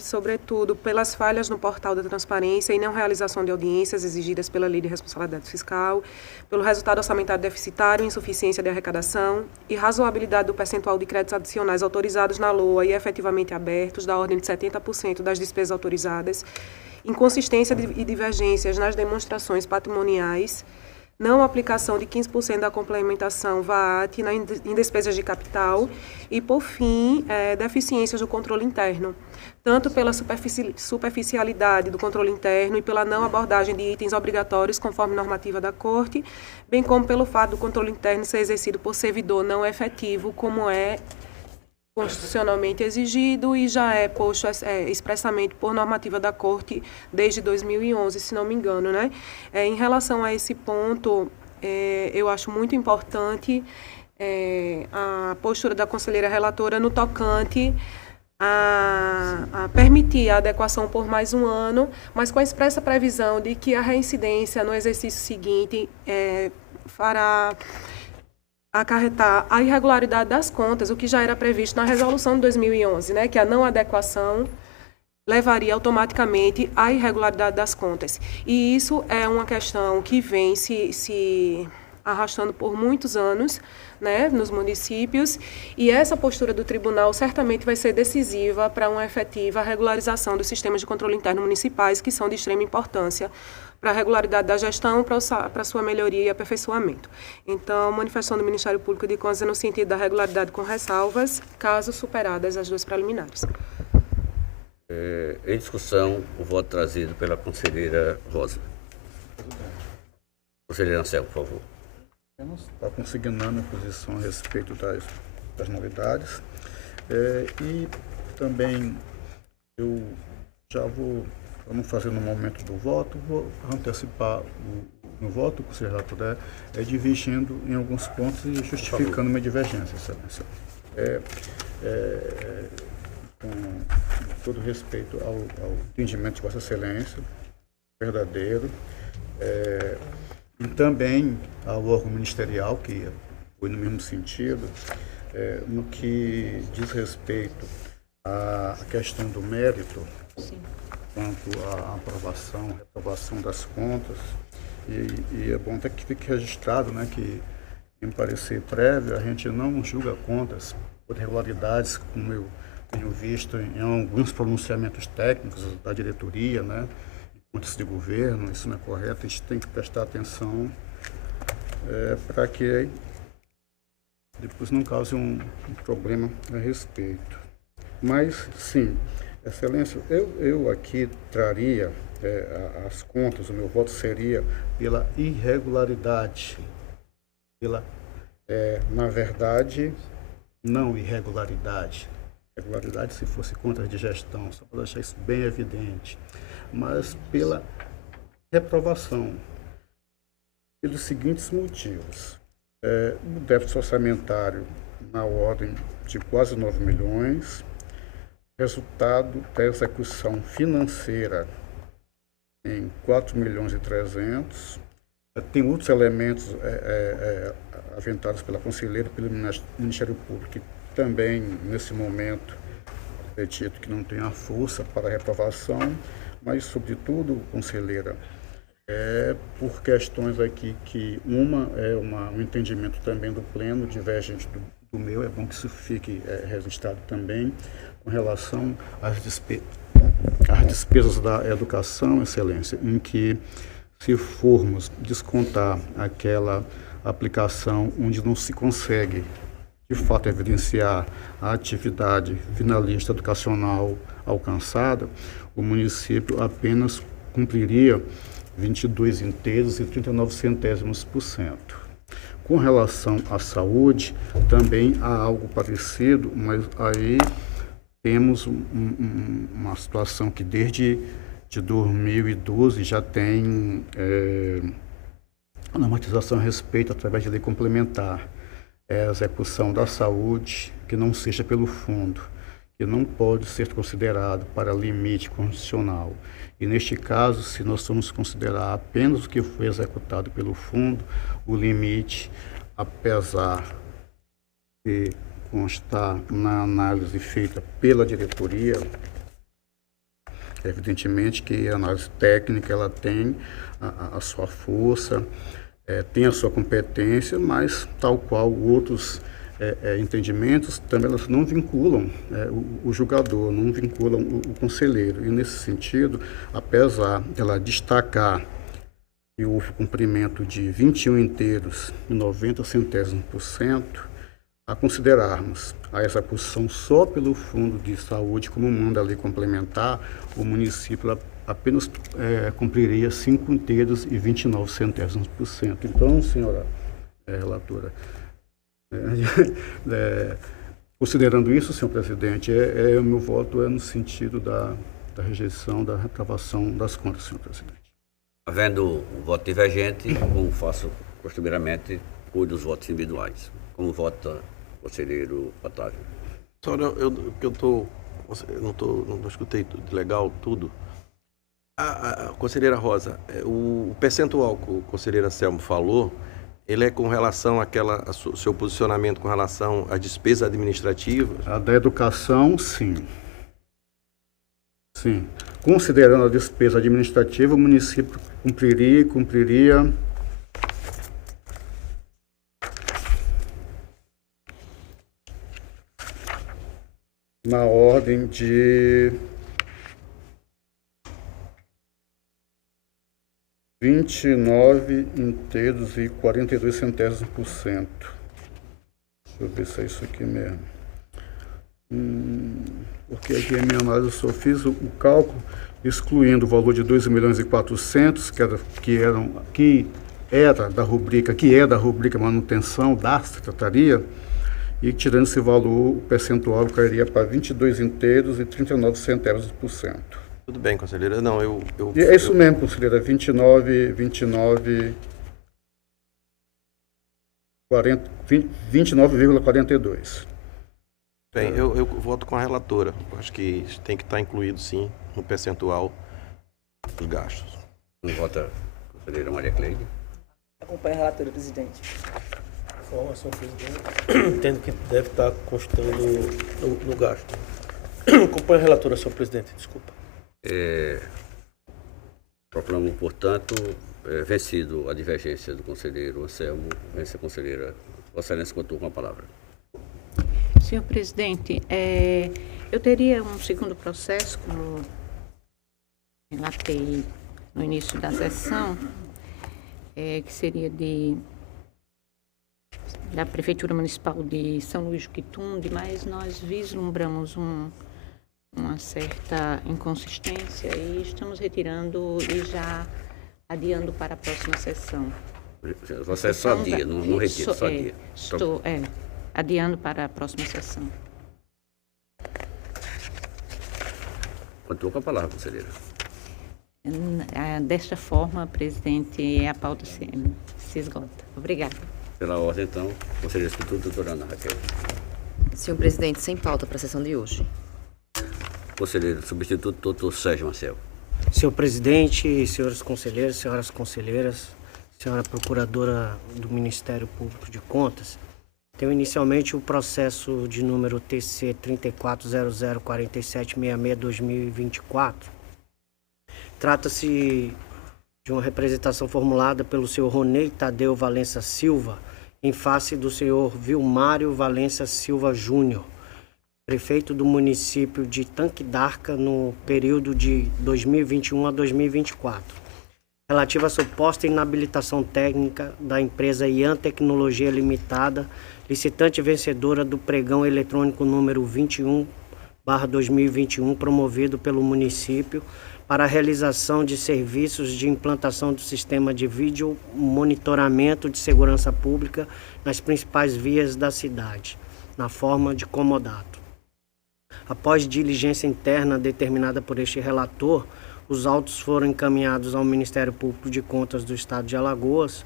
sobretudo pelas falhas no portal da transparência e não realização de audiências exigidas pela Lei de Responsabilidade Fiscal, pelo resultado orçamentário deficitário, insuficiência de arrecadação e razoabilidade do percentual de créditos adicionais autorizados na LOA e efetivamente abertos, da ordem de 70% das despesas autorizadas, inconsistência e divergências nas demonstrações patrimoniais, não aplicação de 15% da complementação VAT em despesas de capital e, por fim, deficiências do controle interno, tanto pela superficialidade do controle interno e pela não abordagem de itens obrigatórios conforme normativa da Corte, bem como pelo fato do controle interno ser exercido por servidor não efetivo, como é constitucionalmente exigido e já é posto expressamente por normativa da Corte desde 2011, se não me engano, em relação a esse ponto, eu acho muito importante a postura da conselheira relatora no tocante a permitir a adequação por mais um ano, mas com a expressa previsão de que a reincidência no exercício seguinte fará acarretar a irregularidade das contas, o que já era previsto na resolução de 2011, que a não adequação levaria automaticamente à irregularidade das contas. E isso é uma questão que vem se arrastando por muitos anos, nos municípios, e essa postura do tribunal certamente vai ser decisiva para uma efetiva regularização dos sistemas de controle interno municipais, que são de extrema importância para a regularidade da gestão, para a sua melhoria e aperfeiçoamento. Então, manifestação do Ministério Público de Contas é no sentido da regularidade com ressalvas, caso superadas as duas preliminares. Em discussão, o voto trazido pela conselheira Rosa. Conselheira Anselmo, por favor. Está consignando a posição a respeito das novidades. E também eu já vou, para não fazer no momento do voto, vou antecipar no voto, se já puder, divergindo em alguns pontos e justificando uma divergência, Excelência. Com todo respeito ao entendimento de Vossa Excelência, verdadeiro, e também ao órgão ministerial, que foi no mesmo sentido, no que diz respeito à questão do mérito, Sim. quanto à aprovação, reprovação das contas, e é bom até que fique registrado, né, que em parecer prévio a gente não julga contas por irregularidades, como eu tenho visto em alguns pronunciamentos técnicos da diretoria, né, contas de governo. Isso não é correto, a gente tem que prestar atenção para que depois não cause um problema a respeito. Mas, sim, Excelência, eu aqui traria as contas, o meu voto seria pela irregularidade, na verdade, não irregularidade. Irregularidade se fosse contas de gestão, só para deixar isso bem evidente, mas pela reprovação, pelos seguintes motivos. O déficit orçamentário na ordem de quase 9 milhões, resultado da execução financeira em 4 milhões e 300. Tem outros elementos aventados pela conselheira, pelo Ministério Público, que também, nesse momento, acredito que não tem a força para a reprovação, mas, sobretudo, conselheira, por questões aqui que uma é um entendimento também do pleno, divergente do meu, é bom que isso fique registrado também, com relação às despesas da educação, Excelência, em que, se formos descontar aquela aplicação onde não se consegue, de fato, evidenciar a atividade finalista educacional alcançada, o município apenas cumpriria 22 inteiros e 39 centésimos por cento. Com relação à saúde, também há algo parecido, mas aí temos uma situação que desde 2012 já tem normatização a respeito através de lei complementar. A execução da saúde que não seja pelo fundo, que não pode ser considerado para limite constitucional. E neste caso, se nós formos considerar apenas o que foi executado pelo fundo, o limite, apesar de constar na análise feita pela diretoria, evidentemente que a análise técnica ela tem a sua força, tem a sua competência, mas tal qual outros entendimentos, também elas não vinculam o julgador, não vinculam o conselheiro. E nesse sentido, apesar dela destacar que houve cumprimento de 21 inteiros e 90 centésimos por cento, a considerarmos a execução só pelo Fundo de Saúde, como manda a lei complementar, o município apenas cumpriria 5 inteiros e 29 centésimos por cento. Então, senhora relatora, considerando isso, senhor presidente, o meu voto é no sentido da rejeição, da reprovação das contas, senhor presidente. Havendo um voto divergente, como faço costumeiramente, cuido dos votos individuais. Como vota o conselheiro Otávio? Senhora, não escutei legal tudo. A conselheira Rosa, o percentual que o conselheiro Anselmo falou, ele é com relação ao seu posicionamento com relação às despesas administrativas? A da educação, sim. Sim. Considerando a despesa administrativa, o município cumpriria na ordem de 29 inteiros e 42 centésimos por cento. Deixa eu ver se é isso aqui mesmo. Porque aqui a minha análise eu só fiz o cálculo, excluindo o valor de 2 milhões e 400, que é da rubrica manutenção da secretaria, e tirando esse valor, o percentual cairia para 22 inteiros e 39 centésimos por cento. Tudo bem, conselheira. Não, E é isso mesmo, conselheira, 29,42. Bem, eu voto com a relatora. Eu acho que isso tem que estar incluído, sim, no percentual dos gastos. Não vota a conselheira Maria Cleide? Acompanha a relatora, presidente. Informação, presidente. Entendo que deve estar constando no gasto. Acompanha a relatora, senhor presidente, desculpa. Proclamo, portanto, vencido a divergência do conselheiro Anselmo. Vence a conselheira. Vossa Excelência contou com a palavra. Senhor presidente, eu teria um segundo processo, como relatei no início da sessão, que seria da Prefeitura Municipal de São Luís do Quitunde, mas nós vislumbramos uma certa inconsistência e estamos retirando e já adiando para a próxima sessão. Você só dia, não retira, só dia. Estou adiando para a próxima sessão. Contou com a palavra, conselheira. Desta forma, presidente, a pauta se esgota. Obrigada. Pela ordem, então, conselheira substituta, doutora Ana Raquel. Senhor presidente, sem pauta para a sessão de hoje. Conselheiro substituto, doutor Sérgio Marcel. Senhor presidente, senhores conselheiros, senhoras conselheiras, senhora procuradora do Ministério Público de Contas, tenho inicialmente o processo de número TC 34004766-2024. Trata-se de uma representação formulada pelo senhor Ronei Tadeu Valença Silva, em face do senhor Vilmário Valença Silva Júnior, prefeito do município de Tanque d'Arca no período de 2021 a 2024, relativa à suposta inabilitação técnica da empresa Ian Tecnologia Limitada, licitante vencedora do pregão eletrônico número 21/2021, promovido pelo município para a realização de serviços de implantação do sistema de vídeo monitoramento de segurança pública nas principais vias da cidade, na forma de comodato. Após diligência interna determinada por este relator, os autos foram encaminhados ao Ministério Público de Contas do Estado de Alagoas,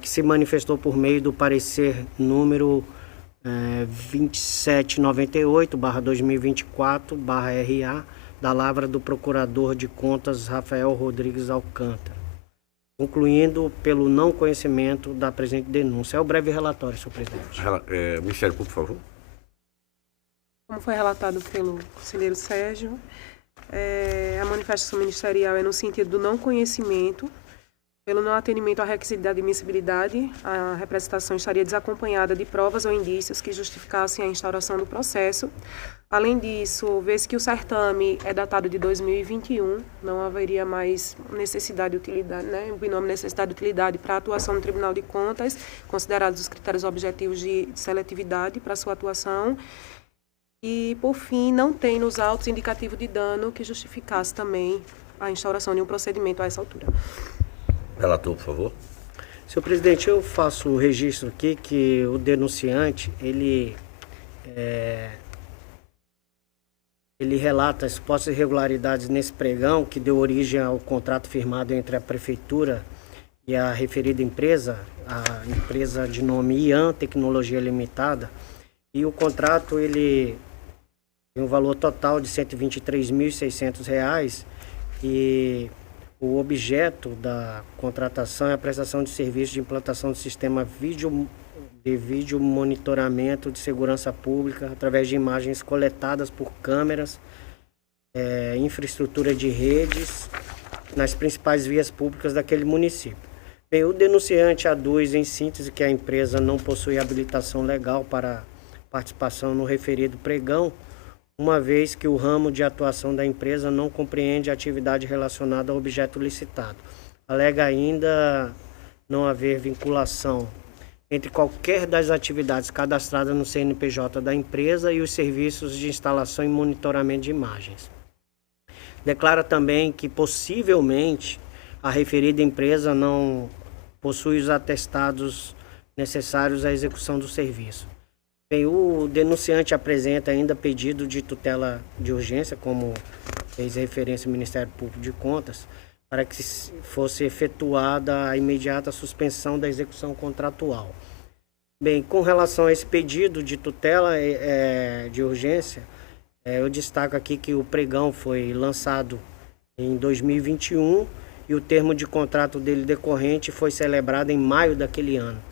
que se manifestou por meio do parecer número 2798/2024/RA, da lavra do Procurador de Contas Rafael Rodrigues Alcântara, concluindo pelo não conhecimento da presente denúncia. É o breve relatório, senhor presidente. Ministério Público, por favor. Como foi relatado pelo conselheiro Sérgio, a manifestação ministerial é no sentido do não conhecimento. Pelo não atendimento ao requisito de admissibilidade, a representação estaria desacompanhada de provas ou indícios que justificassem a instauração do processo. Além disso, vê-se que o certame é datado de 2021, não haveria mais necessidade de utilidade, né? O binômio necessidade de utilidade para a atuação no Tribunal de Contas, considerados os critérios objetivos de seletividade para sua atuação. E, por fim, não tem nos autos indicativo de dano que justificasse também a instauração de um procedimento a essa altura. Relator, por favor. Senhor presidente, eu faço o registro aqui que o denunciante, ele relata as supostas irregularidades nesse pregão que deu origem ao contrato firmado entre a Prefeitura e a referida empresa, a empresa de nome Ian Tecnologia Limitada, e o contrato ele tem um valor total de R$ 123.600 e o objeto da contratação é a prestação de serviços de implantação do sistema de vídeo monitoramento de segurança pública através de imagens coletadas por câmeras, infraestrutura de redes nas principais vias públicas daquele município. Bem, o denunciante aduz em síntese que a empresa não possui habilitação legal para participação no referido pregão, uma vez que o ramo de atuação da empresa não compreende a atividade relacionada ao objeto licitado. Alega ainda não haver vinculação entre qualquer das atividades cadastradas no CNPJ da empresa e os serviços de instalação e monitoramento de imagens. Declara também que, possivelmente, a referida empresa não possui os atestados necessários à execução do serviço. Bem, o denunciante apresenta ainda pedido de tutela de urgência, como fez referência ao Ministério Público de Contas, para que fosse efetuada a imediata suspensão da execução contratual. Bem, com relação a esse pedido de tutela de urgência, eu destaco aqui que o pregão foi lançado em 2021 e o termo de contrato dele decorrente foi celebrado em maio daquele ano.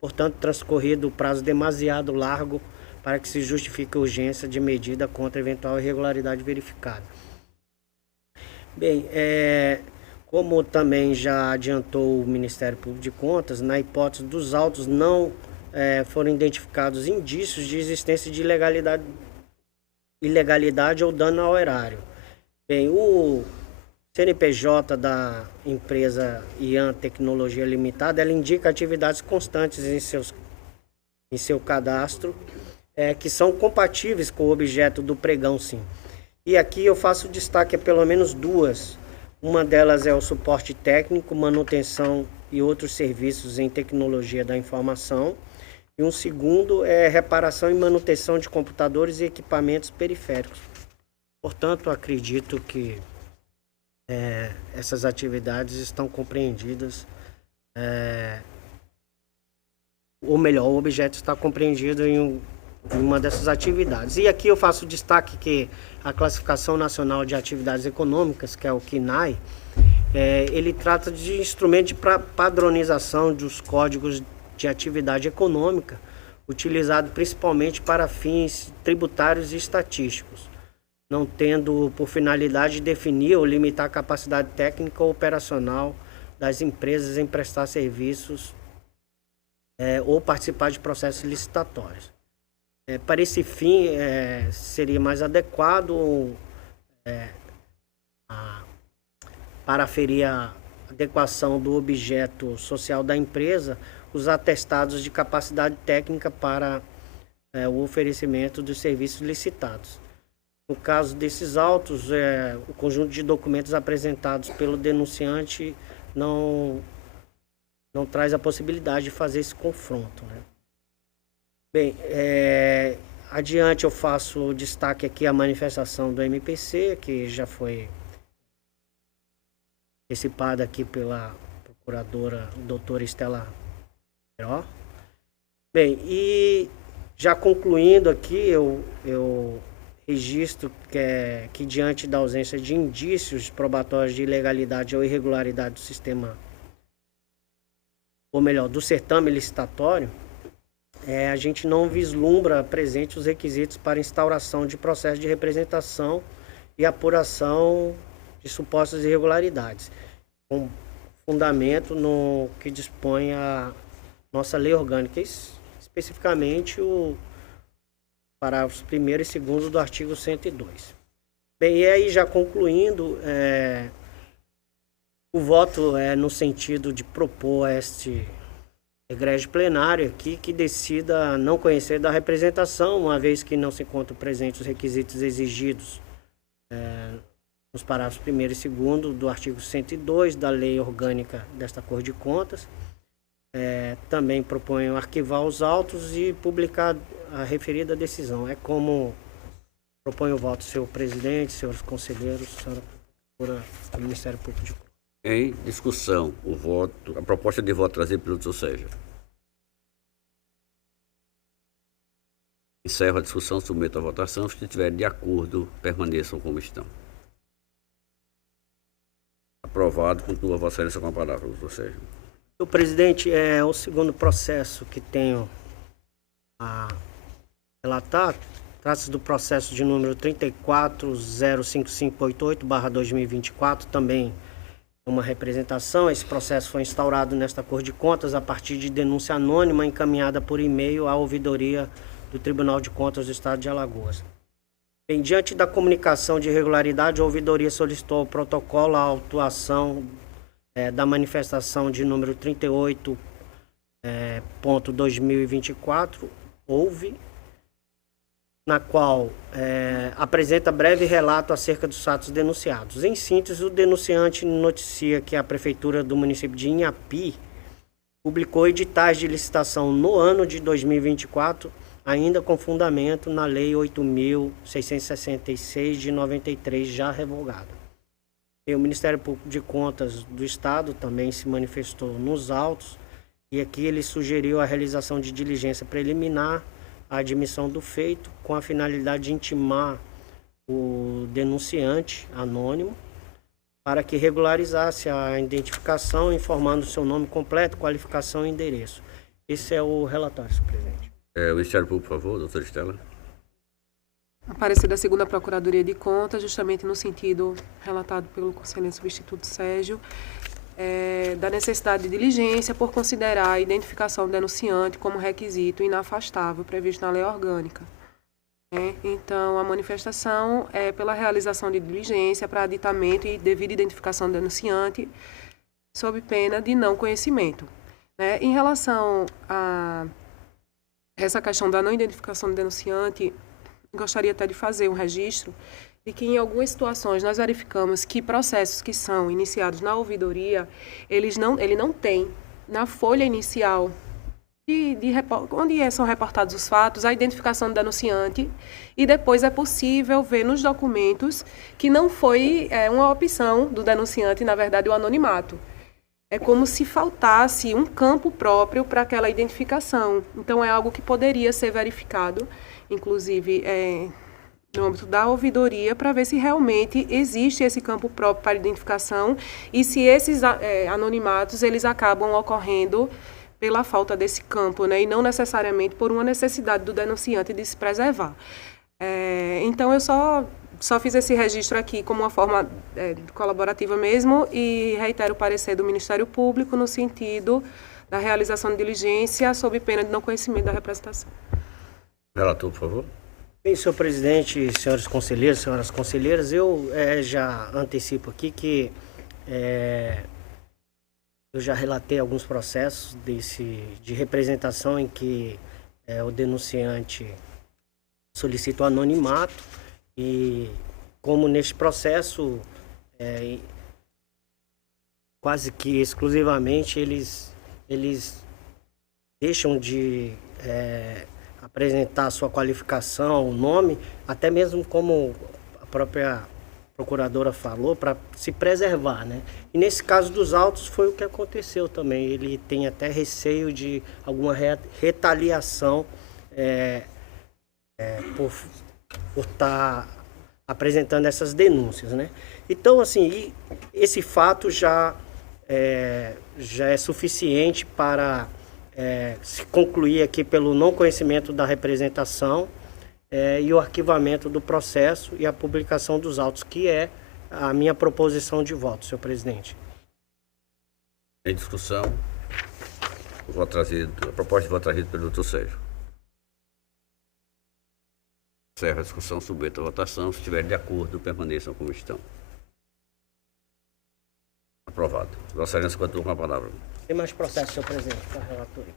Portanto, transcorrido o prazo demasiado largo para que se justifique a urgência de medida contra eventual irregularidade verificada. Bem, como também já adiantou o Ministério Público de Contas, na hipótese dos autos não foram identificados indícios de existência de ilegalidade ou dano ao erário. Bem, o CNPJ da empresa Ian Tecnologia Limitada, ela indica atividades constantes em seu cadastro, que são compatíveis com o objeto do pregão, sim. E aqui eu faço destaque a pelo menos duas. Uma delas é o suporte técnico, manutenção e outros serviços em tecnologia da informação. E um segundo é reparação e manutenção de computadores e equipamentos periféricos. Portanto, acredito que essas atividades estão compreendidas, ou melhor, o objeto está compreendido em uma dessas atividades. E aqui eu faço destaque que a Classificação Nacional de Atividades Econômicas, que é o CNAE, ele trata de instrumento de padronização dos códigos de atividade econômica, utilizado principalmente para fins tributários e estatísticos, não tendo por finalidade definir ou limitar a capacidade técnica ou operacional das empresas em prestar serviços ou participar de processos licitatórios. Para esse fim, seria mais adequado para aferir a adequação do objeto social da empresa, os atestados de capacidade técnica para o oferecimento dos serviços licitados. No caso desses autos, o conjunto de documentos apresentados pelo denunciante não traz a possibilidade de fazer esse confronto, né? Bem, adiante eu faço destaque aqui a manifestação do MPC, que já foi antecipada aqui pela procuradora doutora Estela Peró. Bem, e já concluindo aqui, eu registro que diante da ausência de indícios probatórios de ilegalidade ou irregularidade do sistema, ou melhor, do certame licitatório, a gente não vislumbra presente os requisitos para instauração de processo de representação e apuração de supostas irregularidades, com fundamento no que dispõe a nossa lei orgânica, especificamente o parágrafos 1º e 2º do artigo 102. Bem, e aí já concluindo, o voto é no sentido de propor a este egrégio plenário aqui que decida não conhecer da representação, uma vez que não se encontram presentes os requisitos exigidos nos parágrafos 1º e 2º do artigo 102 da lei orgânica desta Corte de Contas. Também proponho arquivar os autos e publicar a referida decisão. É como propõe o voto, senhor presidente, senhores conselheiros, senhora procuradora do Ministério Público de Contas. Em discussão, a proposta de voto trazida pelo doutor Sérgio. Encerro a discussão, submeto à votação. Se estiverem de acordo, permaneçam como estão. Aprovado, continua a Vossa Excelência com a palavra, doutor Sérgio. Senhor presidente, é o segundo processo que tenho a relatar. Trata-se do processo de número 34.05588/2024, também uma representação. Esse processo foi instaurado nesta Corte de Contas a partir de denúncia anônima encaminhada por e-mail à ouvidoria do Tribunal de Contas do Estado de Alagoas. Bem, diante da comunicação de irregularidade, a ouvidoria solicitou o protocolo, a autuação da manifestação de número 38.2024, na qual apresenta breve relato acerca dos fatos denunciados. Em síntese, o denunciante noticia que a Prefeitura do município de Inhapi publicou editais de licitação no ano de 2024 ainda com fundamento na Lei 8.666 de 93, já revogada. E o Ministério Público de Contas do Estado também se manifestou nos autos, e aqui ele sugeriu a realização de diligência preliminar à admissão do feito, com a finalidade de intimar o denunciante anônimo para que regularizasse a identificação, informando seu nome completo, qualificação e endereço. Esse é o relatório, senhor presidente. O Ministério Público, por favor, doutora Estela. Parecer da segunda Procuradoria de Contas, justamente no sentido relatado pelo conselheiro substituto Sérgio, da necessidade de diligência por considerar a identificação do denunciante como requisito inafastável previsto na lei orgânica. Então, a manifestação é pela realização de diligência para aditamento e devida identificação do denunciante, sob pena de não conhecimento. Em relação a essa questão da não identificação do denunciante, gostaria até de fazer um registro de que em algumas situações nós verificamos que processos que são iniciados na ouvidoria, ele não tem na folha inicial onde são reportados os fatos, a identificação do denunciante, e depois é possível ver nos documentos que não foi uma opção do denunciante, na verdade, o anonimato. É como se faltasse um campo próprio para aquela identificação. Então, é algo que poderia ser verificado, inclusive no âmbito da ouvidoria, para ver se realmente existe esse campo próprio para identificação e se esses anonimatos eles acabam ocorrendo pela falta desse campo, e não necessariamente por uma necessidade do denunciante de se preservar. Então, eu só fiz esse registro aqui como uma forma colaborativa mesmo e reitero o parecer do Ministério Público no sentido da realização de diligência sob pena de não conhecimento da representação. Relator, por favor. Bem, senhor presidente, senhores conselheiros, senhoras conselheiras, eu já antecipo aqui que eu já relatei alguns processos de representação em que o denunciante solicita o anonimato e, como neste processo, quase que exclusivamente eles deixam de apresentar a sua qualificação, o nome, até mesmo como a própria procuradora falou, para se preservar, E nesse caso dos autos foi o que aconteceu também. Ele tem até receio de alguma retaliação por estar apresentando essas denúncias, Então, assim, esse fato já é suficiente para se concluir aqui pelo não conhecimento da representação e o arquivamento do processo e a publicação dos autos, que é a minha proposição de voto, senhor presidente. Em discussão, a proposta de voto trazida pelo doutor Sérgio. Encerra a discussão, submeta a votação. Se estiver de acordo, permaneçam como estão. Aprovado. Vossa Excelência continua com a palavra. Tem mais processo, senhor presidente, para a relatoria.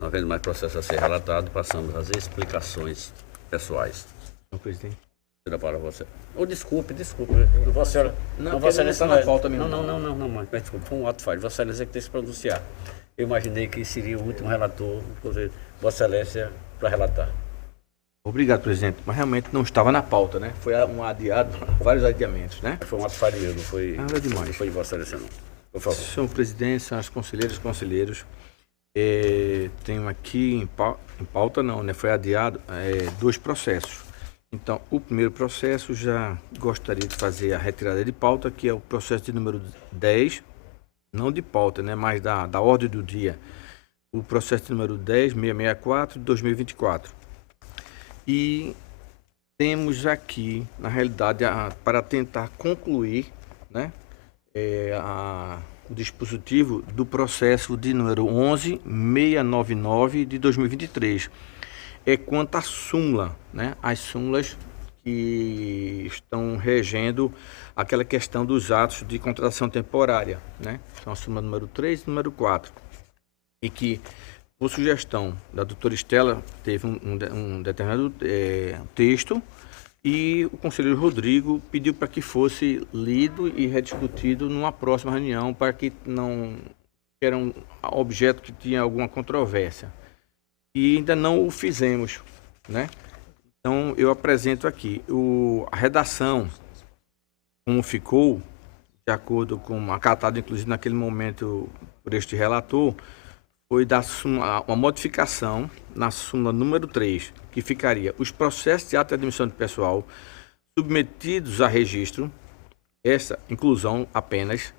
Não havendo mais processo a ser relatado, passamos às explicações pessoais. Senhor presidente. A palavra a você. Desculpe. Vossa Senhora. Não, Vossa Excelência não está na pauta mesmo. Não, mas desculpe, foi um ato falho. Vossa Excelência que tem que se pronunciar. Eu imaginei que seria o último relator, Vossa Excelência, para relatar. Obrigado, presidente. Mas realmente não estava na pauta, Foi vários adiamentos, Foi um ato falho meu, não foi. Nada demais. Não foi de Vossa Excelência, não. Por favor. Senhor presidente, senhoras conselheiros, tenho aqui em pauta não, Foi adiado 2 processos. Então, o primeiro processo já gostaria de fazer a retirada de pauta, que é o processo de número 10, não de pauta, mas da ordem do dia. O processo de número 10.664 de 2024. E temos aqui, na realidade, para tentar concluir, o dispositivo do processo de número 11.699 de 2023. Quanto à súmula, as súmulas que estão regendo aquela questão dos atos de contratação temporária, São a súmula número 3 e número 4. E que, por sugestão da doutora Estela, teve um determinado texto e o conselheiro Rodrigo pediu para que fosse lido e rediscutido numa próxima reunião, para que era um objeto que tinha alguma controvérsia. E ainda não o fizemos, né? Então, eu apresento aqui a redação, como ficou, de acordo com acatado, inclusive, naquele momento, por este relator, foi uma modificação na súmula número 3, que ficaria: os processos de ato de admissão de pessoal submetidos a registro, essa inclusão apenas,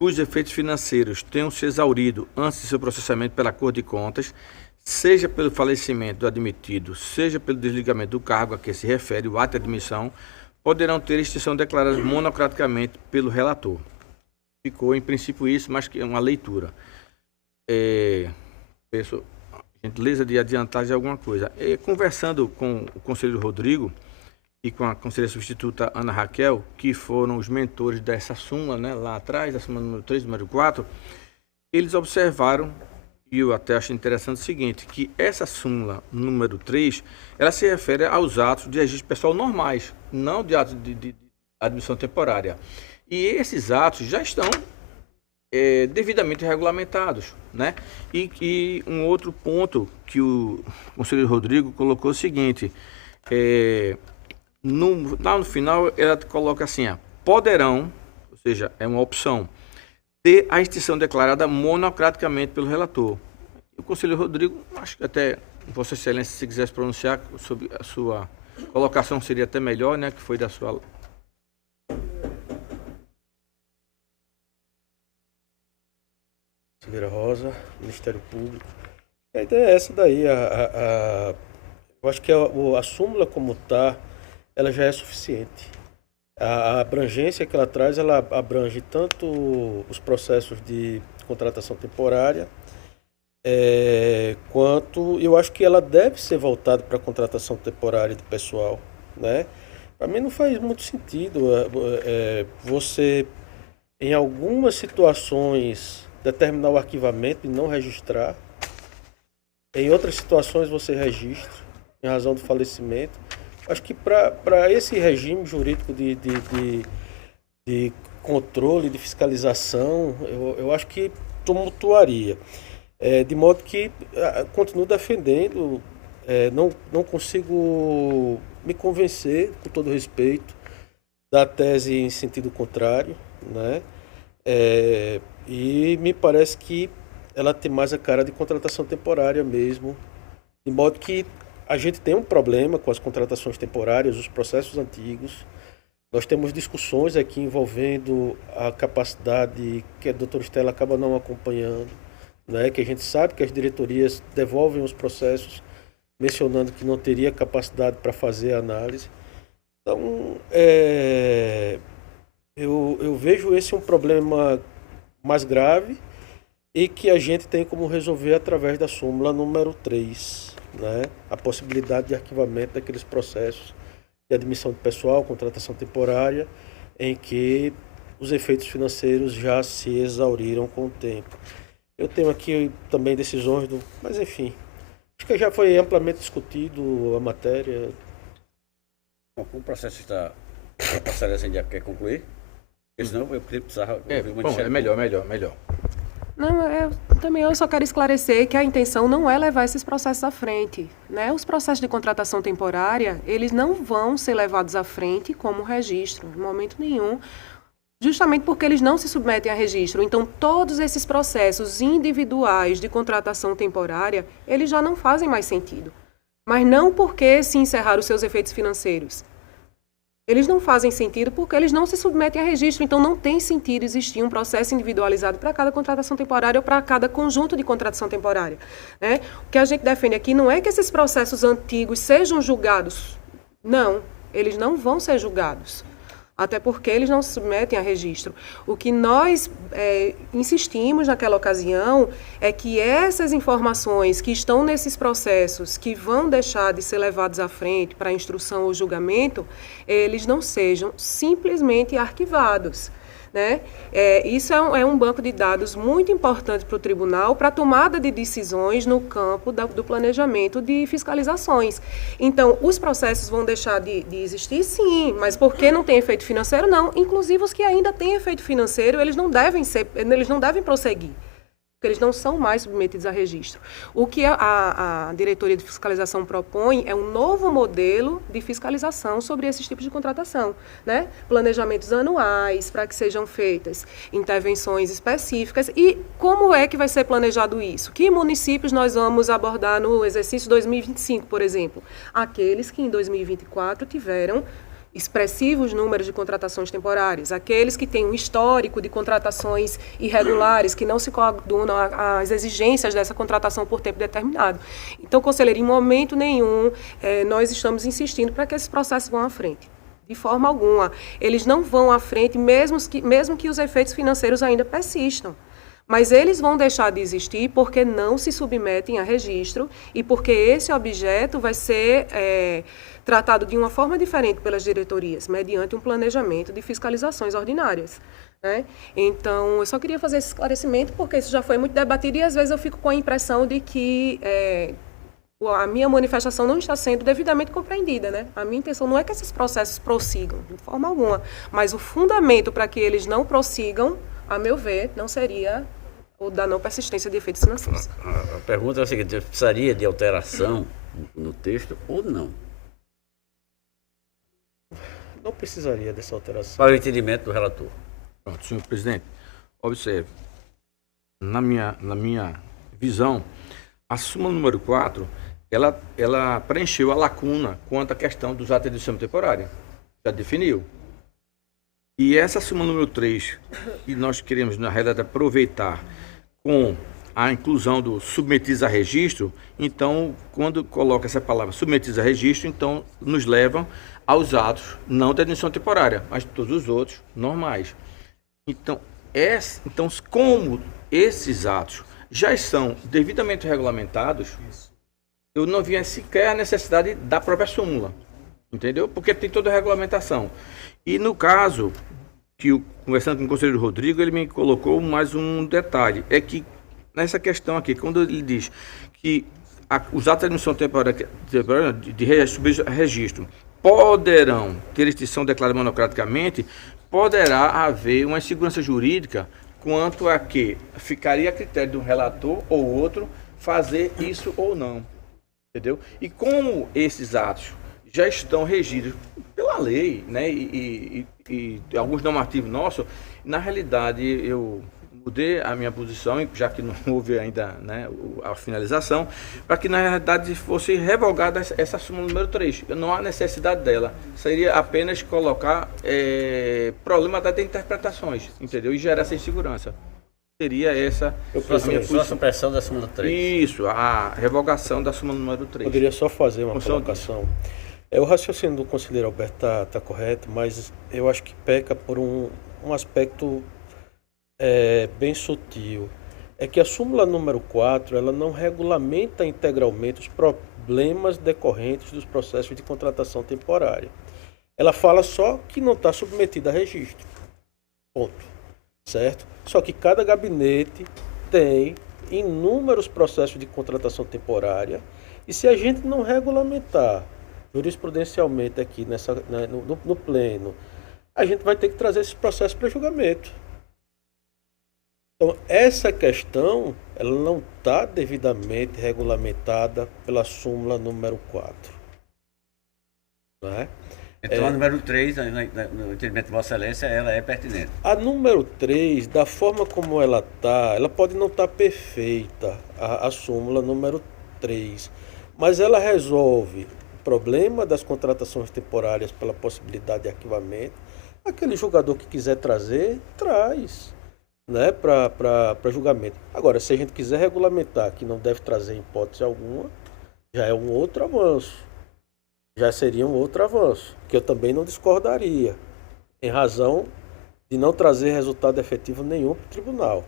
cujos efeitos financeiros tenham se exaurido antes de seu processamento pela Corte de Contas, seja pelo falecimento do admitido, seja pelo desligamento do cargo a que se refere o ato de admissão, poderão ter extinção declarada monocraticamente pelo relator. Ficou, em princípio, isso, mas que é uma leitura. Peço gentileza de adiantar de alguma coisa. Conversando com o conselheiro Rodrigo e com a conselheira substituta Ana Raquel, que foram os mentores dessa súmula, né, lá atrás, da súmula número 3, número 4, eles observaram, e eu até acho interessante o seguinte, que essa súmula número 3, ela se refere aos atos de registro pessoal normais, não de atos de admissão temporária. E esses atos já estão devidamente regulamentados, né? E um outro ponto que o conselheiro Rodrigo colocou é o seguinte, lá no final ela coloca assim, poderão, ou seja, é uma opção, ter a extinção declarada monocraticamente pelo relator. O conselheiro Rodrigo, acho que até Vossa Excelência, se quiser se pronunciar sobre a sua colocação, seria até melhor, né, que foi da sua... Conselheira Rosa, Ministério Público. A ideia é essa daí. Eu acho que a súmula como está, ela já é suficiente. A abrangência que ela traz, ela abrange tanto os processos de contratação temporária, quanto eu acho que ela deve ser voltada para a contratação temporária de pessoal, né? Para mim não faz muito sentido você, em algumas situações, determinar o arquivamento e não registrar. Em outras situações você registra, em razão do falecimento. Acho que para esse regime jurídico de controle, de fiscalização, eu acho que tumultuaria. De modo que continuo defendendo, não consigo me convencer, com todo respeito, da tese em sentido contrário, né? E me parece que ela tem mais a cara de contratação temporária mesmo, de modo que a gente tem um problema com as contratações temporárias, os processos antigos. Nós temos discussões aqui envolvendo a capacidade que a doutora Estela acaba não acompanhando, né? Que a gente sabe que as diretorias devolvem os processos mencionando que não teria capacidade para fazer a análise. Então, eu vejo esse um problema mais grave e que a gente tem como resolver através da súmula número 3, né? A possibilidade de arquivamento daqueles processos de admissão de pessoal, contratação temporária, em que os efeitos financeiros já se exauriram com o tempo. Eu tenho aqui também decisões mas enfim, acho que já foi amplamente discutido a matéria. Bom, o processo está... A Excelência ainda quer concluir? Porque senão eu precisava... melhor. Não, eu só quero esclarecer que a intenção não é levar esses processos à frente, né? Os processos de contratação temporária, eles não vão ser levados à frente como registro, em momento nenhum, justamente porque eles não se submetem a registro. Então, todos esses processos individuais de contratação temporária, eles já não fazem mais sentido. Mas não porque se encerraram os seus efeitos financeiros. Eles não fazem sentido porque eles não se submetem a registro. Então, não tem sentido existir um processo individualizado para cada contratação temporária ou para cada conjunto de contratação temporária, né? O que a gente defende aqui não é que esses processos antigos sejam julgados. Não, eles não vão ser julgados. Até porque eles não se submetem a registro. O que nós insistimos naquela ocasião é que essas informações que estão nesses processos, que vão deixar de ser levados à frente para instrução ou julgamento, eles não sejam simplesmente arquivados, né? Isso é um banco de dados muito importante para o tribunal para a tomada de decisões no campo do planejamento de fiscalizações. Então, os processos vão deixar de existir, sim, mas porque não tem efeito financeiro, não. Inclusive, os que ainda têm efeito financeiro, eles não devem prosseguir. porque eles não são mais submetidos a registro. O que a Diretoria de Fiscalização propõe é um novo modelo de fiscalização sobre esses tipos de contratação, né? Planejamentos anuais para que sejam feitas intervenções específicas. E como é que vai ser planejado isso? Que municípios nós vamos abordar no exercício 2025, por exemplo? Aqueles que em 2024 tiveram expressivos números de contratações temporárias, aqueles que têm um histórico de contratações irregulares, que não se coadunam às exigências dessa contratação por tempo determinado. Então, conselheiro, em momento nenhum, nós estamos insistindo para que esses processos vão à frente. De forma alguma. Eles não vão à frente, mesmo que os efeitos financeiros ainda persistam. Mas eles vão deixar de existir porque não se submetem a registro e porque esse objeto vai ser tratado de uma forma diferente pelas diretorias, mediante um planejamento de fiscalizações ordinárias, né? Então, eu só queria fazer esse esclarecimento porque isso já foi muito debatido e às vezes eu fico com a impressão de que a minha manifestação não está sendo devidamente compreendida, né? A minha intenção não é que esses processos prossigam, de forma alguma, mas o fundamento para que eles não prossigam, a meu ver, não seria o da não persistência de efeitos financeiros. A pergunta é a seguinte: precisaria de alteração no texto ou não? Não precisaria dessa alteração. Para o entendimento do relator. Pronto, senhor presidente, observe, na minha visão, a súmula número 4, ela preencheu a lacuna quanto à questão dos atos de edição temporária. Já definiu. E essa súmula número 3, que nós queremos, na realidade, aproveitar com a inclusão do submetidos a registro, então, quando coloca essa palavra submetidos a registro, então, nos levam aos atos não de admissão temporária, mas todos os outros normais. Então, como esses atos já estão devidamente regulamentados, eu não via sequer a necessidade da própria súmula, entendeu? Porque tem toda a regulamentação. E no caso, conversando com o conselheiro Rodrigo, ele me colocou mais um detalhe, é que nessa questão aqui, quando ele diz que os atos de admissão temporária de registro poderão ter extinção declarada monocraticamente, poderá haver uma insegurança jurídica quanto a que ficaria a critério de um relator ou outro fazer isso ou não, entendeu? E como esses atos já estão regidos pela lei, né, e alguns normativos nossos, na realidade eu mudei a minha posição, já que não houve ainda, né, a finalização, para que na realidade fosse revogada essa súmula número 3. Não há necessidade dela, seria apenas colocar problema das interpretações, entendeu? E gerar essa insegurança. Seria essa a minha posição. A supressão da súmula 3. Isso, a revogação da súmula número 3. Poderia só fazer uma colocação. O raciocínio do conselheiro Alberto está correto, mas eu acho que peca por um aspecto bem sutil. É que a súmula número 4, ela não regulamenta integralmente os problemas decorrentes dos processos de contratação temporária. Ela fala só que não está submetida a registro. Ponto. Certo? Só que cada gabinete tem inúmeros processos de contratação temporária e se a gente não regulamentar jurisprudencialmente aqui no pleno, a gente vai ter que trazer esses processos para julgamento. Então, essa questão ela não está devidamente regulamentada pela súmula número 4. Não é? Então, a número 3, no entendimento de Vossa Excelência, ela é pertinente. A número 3, da forma como ela está, ela pode não estar perfeita, a súmula número 3, mas ela resolve o problema das contratações temporárias pela possibilidade de arquivamento. Aquele julgador que quiser trazer, traz, né, para julgamento. Agora, se a gente quiser regulamentar que não deve trazer hipótese alguma, já é um outro avanço. Já seria um outro avanço, que eu também não discordaria, em razão de não trazer resultado efetivo nenhum para o tribunal.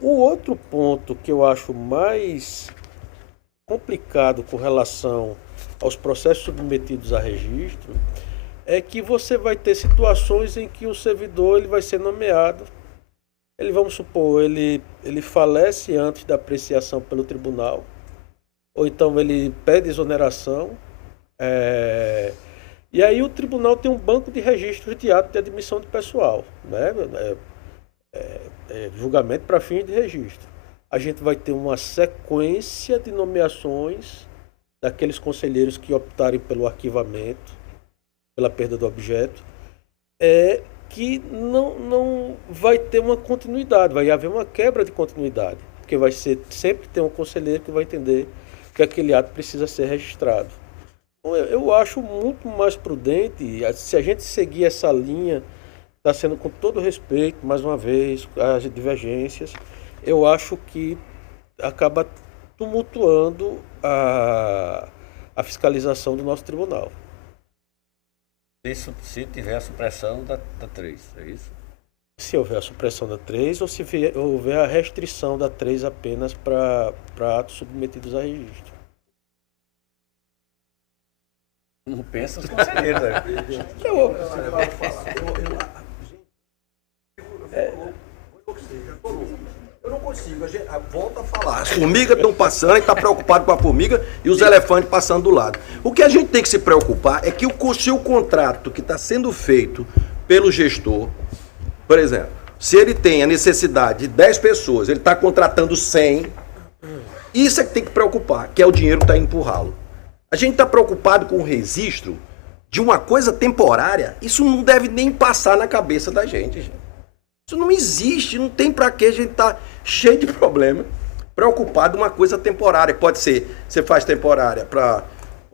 O outro ponto que eu acho mais complicado com relação aos processos submetidos a registro é que você vai ter situações em que o servidor ele vai ser nomeado, vamos supor, ele falece antes da apreciação pelo tribunal, ou então ele pede exoneração, e aí o tribunal tem um banco de registros de ato de admissão de pessoal, né? julgamento para fins de registro. A gente vai ter uma sequência de nomeações daqueles conselheiros que optarem pelo arquivamento, pela perda do objeto, que não vai ter uma continuidade, vai haver uma quebra de continuidade, porque vai ser sempre ter um conselheiro que vai entender que aquele ato precisa ser registrado. Então, eu acho muito mais prudente, se a gente seguir essa linha, está sendo com todo respeito, mais uma vez, as divergências, eu acho que acaba tumultuando a fiscalização do nosso tribunal. Se tiver a supressão da 3, é isso? Se houver a supressão da 3 ou se houver a restrição da 3 apenas para atos submetidos a registro. Não pensa os conselheiros, né? Eu não consigo, volta a falar. As formigas estão passando, a gente está preocupado com a formiga e os elefantes passando do lado. O que a gente tem que se preocupar é que se o contrato que está sendo feito pelo gestor, por exemplo, se ele tem a necessidade de 10 pessoas, ele está contratando 100, isso é que tem que preocupar, que é o dinheiro que está indo para o ralo. A gente está preocupado com o registro de uma coisa temporária, isso não deve nem passar na cabeça da gente, gente. Isso não existe, não tem para que a gente tá cheio de problema, preocupado com uma coisa temporária. Pode ser, você faz temporária para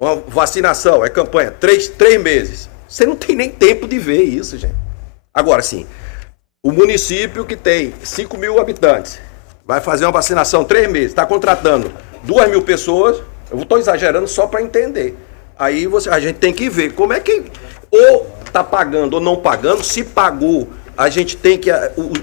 uma vacinação, é campanha, 3 meses. Você não tem nem tempo de ver isso, gente. Agora, sim, o município que tem 5 mil habitantes, vai fazer uma vacinação 3 meses, está contratando 2.000 pessoas, eu estou exagerando só para entender. Aí a gente tem que ver como é que ou está pagando ou não pagando, se pagou, a gente tem que,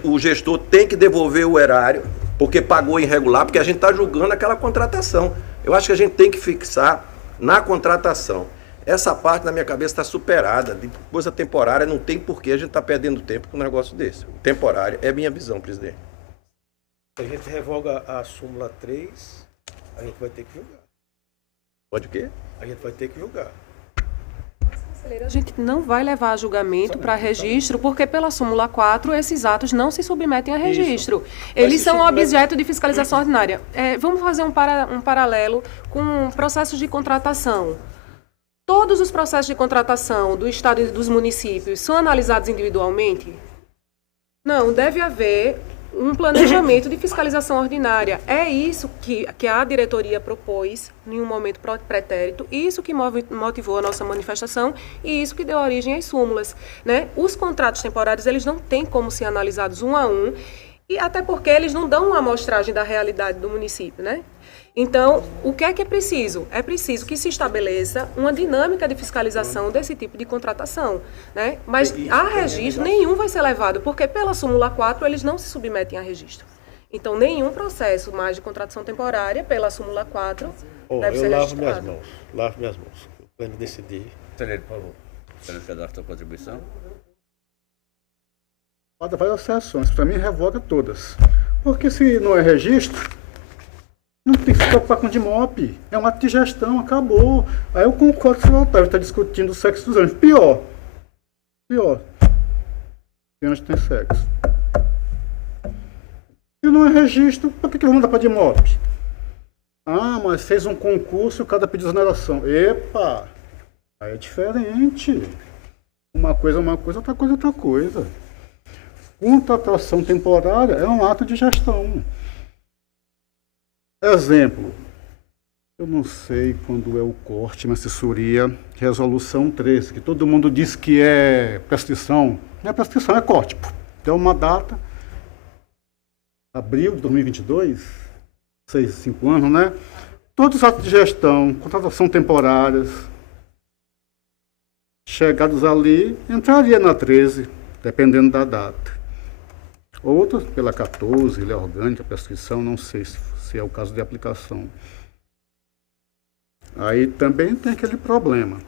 o gestor tem que devolver o erário, porque pagou irregular, porque a gente está julgando aquela contratação. Eu acho que a gente tem que fixar na contratação. Essa parte na minha cabeça está superada, de coisa temporária, não tem porquê a gente estar perdendo tempo com um negócio desse. Temporário é minha visão, presidente. Se a gente revoga a súmula 3, a gente vai ter que julgar. Pode o quê? A gente vai ter que julgar. A gente não vai levar a julgamento para registro, porque pela súmula 4, esses atos não se submetem a registro. Eles são objeto de fiscalização ordinária. Vamos fazer um paralelo com processos de contratação. Todos os processos de contratação do Estado e dos municípios são analisados individualmente? Não, deve haver um planejamento de fiscalização ordinária. É isso que a diretoria propôs em um momento pretérito, isso que motivou a nossa manifestação e isso que deu origem às súmulas, né? Os contratos temporários, eles não têm como ser analisados um a um, e até porque eles não dão uma amostragem da realidade do município, né? Então, o que é preciso? É preciso que se estabeleça uma dinâmica de fiscalização desse tipo de contratação, né? Mas a registro nenhum vai ser levado, porque pela súmula 4 eles não se submetem a registro. Então, nenhum processo mais de contratação temporária pela súmula 4 deve ser registrado. Lavo minhas mãos. Quando decidir. Conselheiro, por favor. Você quer dar a sua contribuição? Pode fazer as sessões, para mim revoga todas. Porque se não é registro, não tem que se preocupar com DIMOP. É um ato de gestão, acabou. Aí eu concordo com o senhor Otávio, está discutindo o sexo dos anjos. Pior. Tem anjo que tem sexo. Se não é registro, por que eu vou mandar para DIMOP? Ah, mas fez um concurso e o cara pediu exoneração. Epa! Aí é diferente. Uma coisa é uma coisa, outra coisa é outra coisa. Contratação temporária é um ato de gestão. Exemplo, eu não sei quando é o corte, na assessoria, resolução 13, que todo mundo diz que é prescrição. Não é prescrição, é corte. Tem uma data, abril de 2022, 5 anos, né? Todos os atos de gestão, contratação temporárias, chegados ali, entraria na 13, dependendo da data. Outros, pela 14, lei orgânica, prescrição, não sei se é o caso de aplicação. Aí também tem aquele problema.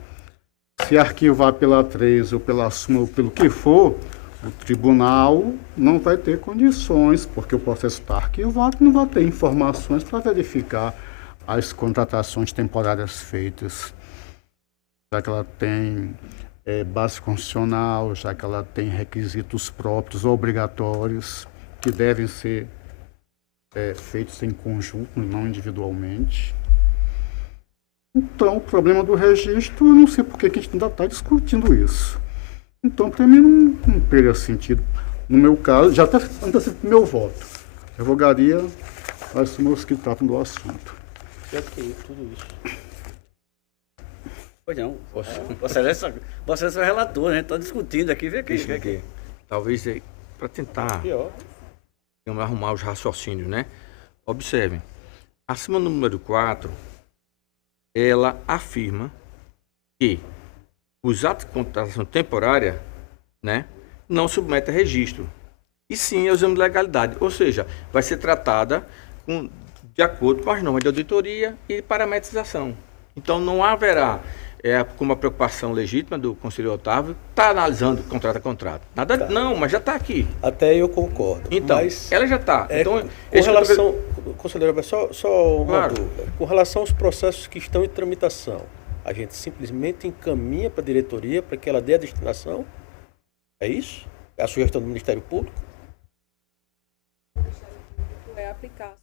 Se arquivar pela 13 ou pela súmula ou pelo que for, o tribunal não vai ter condições, porque o processo está arquivado e não vai ter informações para verificar as contratações temporárias feitas. Já que ela tem base constitucional, já que ela tem requisitos próprios obrigatórios. que devem ser feitos em conjunto, não individualmente. Então, o problema do registro, eu não sei por que a gente ainda está discutindo isso. Então, para mim, não teria sentido. No meu caso, já está antecipando meu voto. Revogaria as súmulas que tratam do assunto. Ok, tudo isso. Pois não. Vossa Excelência é o relator, né? Está discutindo aqui, vem aqui. Talvez para tentar arrumar os raciocínios, né? Observem. A súmula número 4, ela afirma que os atos de contratação temporária, né, não submetem a registro. E sim ao exame de legalidade. Ou seja, vai ser tratada de acordo com as normas de auditoria e parametrização. Então, não haverá, como a preocupação legítima do conselheiro Otávio, está analisando contrato a contrato. Nada, não, mas já está aqui. Até eu concordo. Então, mas ela já está. Então, com relação, conselheiro, só uma Claro. dúvida. Com relação aos processos que estão em tramitação, a gente simplesmente encaminha para a diretoria para que ela dê a destinação? É isso? É a sugestão do Ministério Público? É aplicar.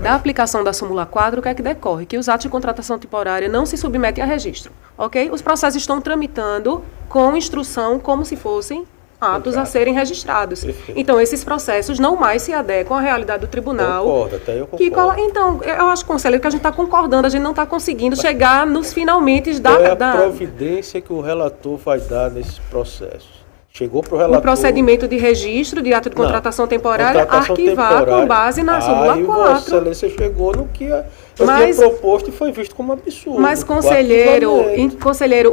Da aplicação da súmula 4, o que é que decorre? Que os atos de contratação temporária não se submetem a registro, ok? Os processos estão tramitando com instrução como se fossem atos a serem registrados. Perfeito. Então, esses processos não mais se adequam à realidade do tribunal. Concordo, até eu concordo. Então, eu acho, conselheiro, que a gente está concordando, a gente não está conseguindo chegar nos finalmente Qual é a providência que o relator vai dar nesses processos? Chegou para o relator... O procedimento de registro de ato de contratação temporária, arquivar com base na súmula 4. Vossa Excelência chegou no que eu tinha proposto e foi visto como absurdo. Mas, conselheiro,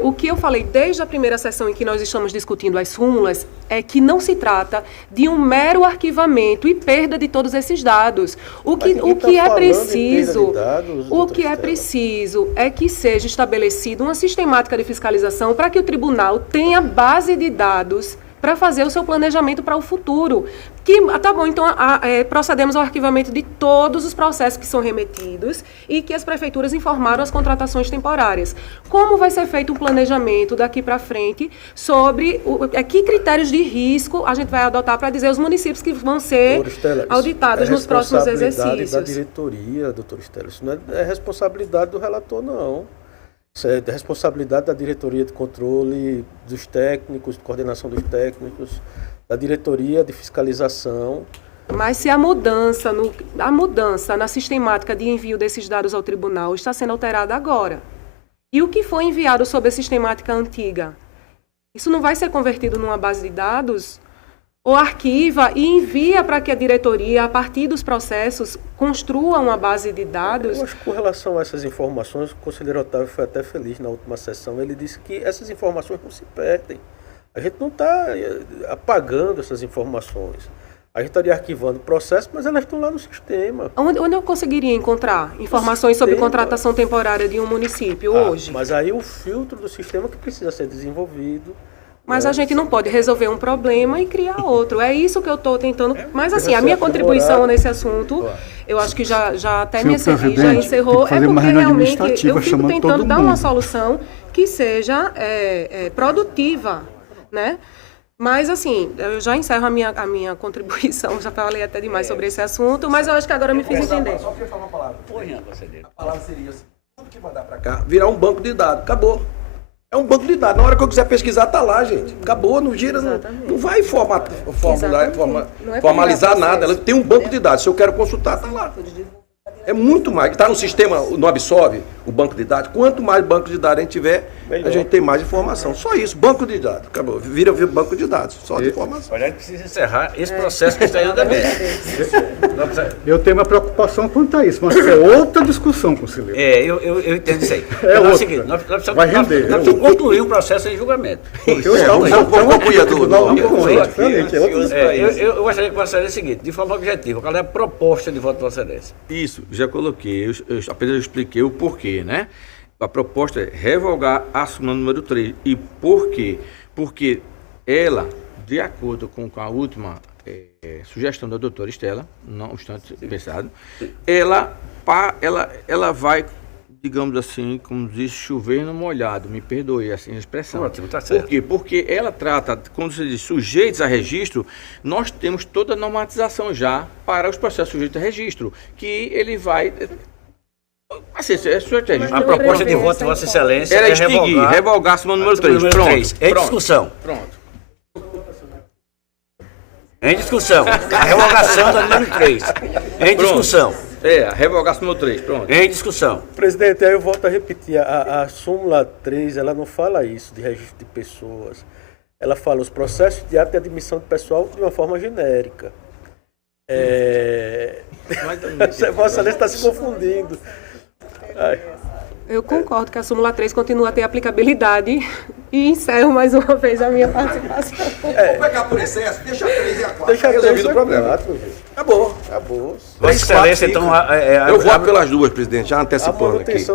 o que eu falei desde a primeira sessão em que nós estamos discutindo as súmulas é que não se trata de um mero arquivamento e perda de todos esses dados. O que é preciso é que seja estabelecida uma sistemática de fiscalização para que o tribunal tenha base de dados para fazer o seu planejamento para o futuro. Tá bom, então procedemos ao arquivamento de todos os processos que são remetidos e que as prefeituras informaram as contratações temporárias. Como vai ser feito um planejamento daqui para frente sobre que critérios de risco a gente vai adotar para dizer os municípios que vão ser auditados nos próximos exercícios? É responsabilidade da diretoria, doutor Estela. Isso não é responsabilidade do relator, não. Isso é responsabilidade da diretoria de controle dos técnicos, de coordenação dos técnicos, da diretoria de fiscalização. Mas se a mudança na sistemática de envio desses dados ao tribunal está sendo alterada agora, e o que foi enviado sob a sistemática antiga, isso não vai ser convertido numa base de dados? Ou arquiva e envia para que a diretoria, a partir dos processos, construa uma base de dados? Eu acho que com relação a essas informações, o conselheiro Otávio foi até feliz na última sessão. Ele disse que essas informações não se perdem. A gente não está apagando essas informações. A gente estaria arquivando o processo, mas elas estão lá no sistema. Onde eu conseguiria encontrar informações sobre contratação temporária de um município hoje? Mas aí o filtro do sistema que precisa ser desenvolvido. Mas a gente não pode resolver um problema e criar outro. É isso que eu estou tentando. Mas assim, a minha contribuição nesse assunto, eu acho que já até me encerrei, já encerrou. É porque realmente eu fico tentando dar uma solução que seja produtiva, né? Mas assim, eu já encerro a minha contribuição, já falei até demais sobre esse assunto, mas eu acho que agora eu me fiz entender. Só queria falar uma palavra. A palavra seria assim, tudo que mandar para cá, virar um banco de dados, acabou. É um banco de dados. Na hora que eu quiser pesquisar, tá lá, gente. Acabou, não gira, não vai formalizar nada. Ela tem um banco de dados. Se eu quero consultar, tá lá. É muito mais. Está no sistema, não absorve o banco de dados. Quanto mais banco de dados a gente tiver, a gente tem mais informação. Só isso, banco de dados. Acabou. Vira banco de dados, só de informação. A gente precisa encerrar esse processo que está indo também. Eu tenho uma preocupação quanto a isso, mas é outra discussão, conselheiro. Eu entendo isso aí. É o seguinte, nós precisamos concluir o processo em julgamento. Eu gostaria que você o seguinte, de forma objetiva, qual é a proposta de voto de Vossa Excelência? Isso, já coloquei, apenas eu expliquei o porquê, né? A proposta é revogar a súmula número 3. E por quê? Porque ela, de acordo com a última sugestão da doutora Estela, não obstante pensado, ela vai, digamos assim, como diz, chover no molhado, me perdoe assim a expressão. Ótimo, tá certo. Por quê? Porque ela trata, quando se diz sujeitos a registro, nós temos toda a normatização já para os processos sujeitos a registro, que ele vai... Assim, sujeito a registro. A proposta de voto de Vossa Excelência Era é extinguir, revogar a número 3. Pronto. Em discussão. Pronto. Em discussão. A revogação da número 3. Em discussão. Revogar a número 3. Pronto. Em discussão. Presidente, aí eu volto a repetir. A súmula 3, ela não fala isso de registro de pessoas. Ela fala os processos de ato de admissão de pessoal de uma forma genérica. Vossa Excelência está se confundindo. Eu concordo que a súmula 3 continua a ter aplicabilidade e encerro mais uma vez a minha participação. Vou pegar por excesso, deixa a 3 e a 4. Deixa a 3 resolvido e o problema. 4, Acabou. Vossa Excelência, então... Eu voto pelas duas, presidente, já antecipando aqui.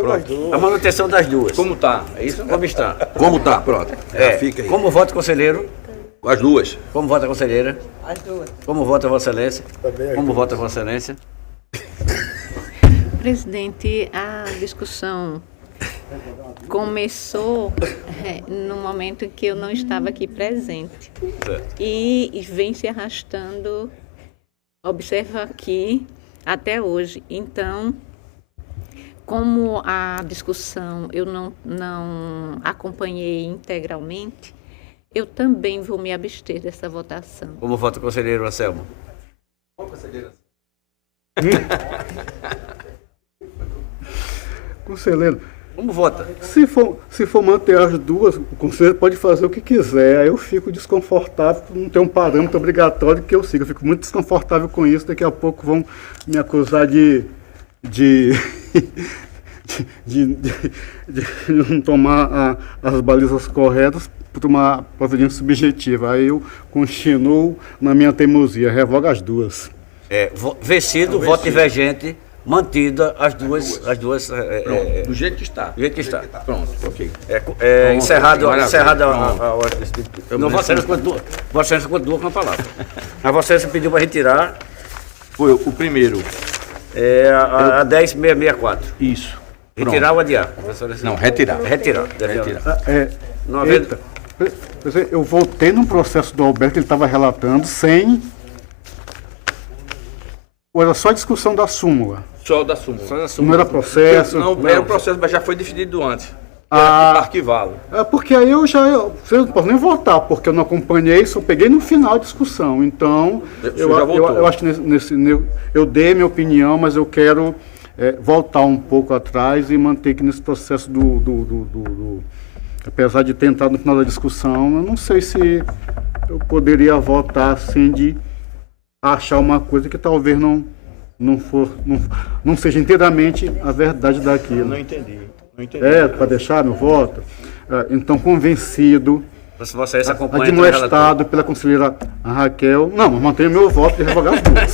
A manutenção das duas. Como está? É isso? Como está? Como tá, pronto. Fica aí. Como vota o conselheiro? As duas. Como vota a conselheira? As duas. Como vota Vossa Excelência? Também Como vota Vossa Excelência? Presidente, a discussão começou no momento em que eu não estava aqui presente. Certo. E vem se arrastando, observa aqui, até hoje. Então, como a discussão eu não acompanhei integralmente, eu também vou me abster dessa votação. Como vota o conselheiro Anselmo? Conselheiro, como vota? Se for manter as duas, o conselheiro pode fazer o que quiser. Aí eu fico desconfortável por não ter um parâmetro obrigatório que eu siga. Eu fico muito desconfortável com isso. Daqui a pouco vão me acusar de não tomar as balizas corretas por uma providência subjetiva. Aí eu continuo na minha teimosia, revoga as duas. Vencido, voto divergente, mantida as duas. Do jeito que está. Do jeito que está. Pronto, ok. Encerrada Pronto. a ordem. Não, Vossa Excelência continua com a palavra. A Vossa Excelência pediu para retirar. Foi o primeiro. A 10.664. Isso. Retirar ou adiar? Não, retirar. Retirar. Não havendo... Eu voltei num processo do Alberto, ele estava relatando, sem... Era só a discussão da súmula. Só da súmula. Não era processo. Não, era o processo, mas já foi definido antes. Para arquivá-lo. Porque aí eu não posso nem votar, porque eu não acompanhei, só peguei no final a discussão. Então, eu acho que eu dei a minha opinião, mas eu quero voltar um pouco atrás e manter que nesse processo apesar de tentar no final da discussão, eu não sei se eu poderia votar assim de achar uma coisa que talvez não seja inteiramente a verdade daquilo. Não entendi. Para deixar meu voto. Então, convencido, admoestado pela conselheira Raquel. Não, mas mantenho meu voto de revogar as duas.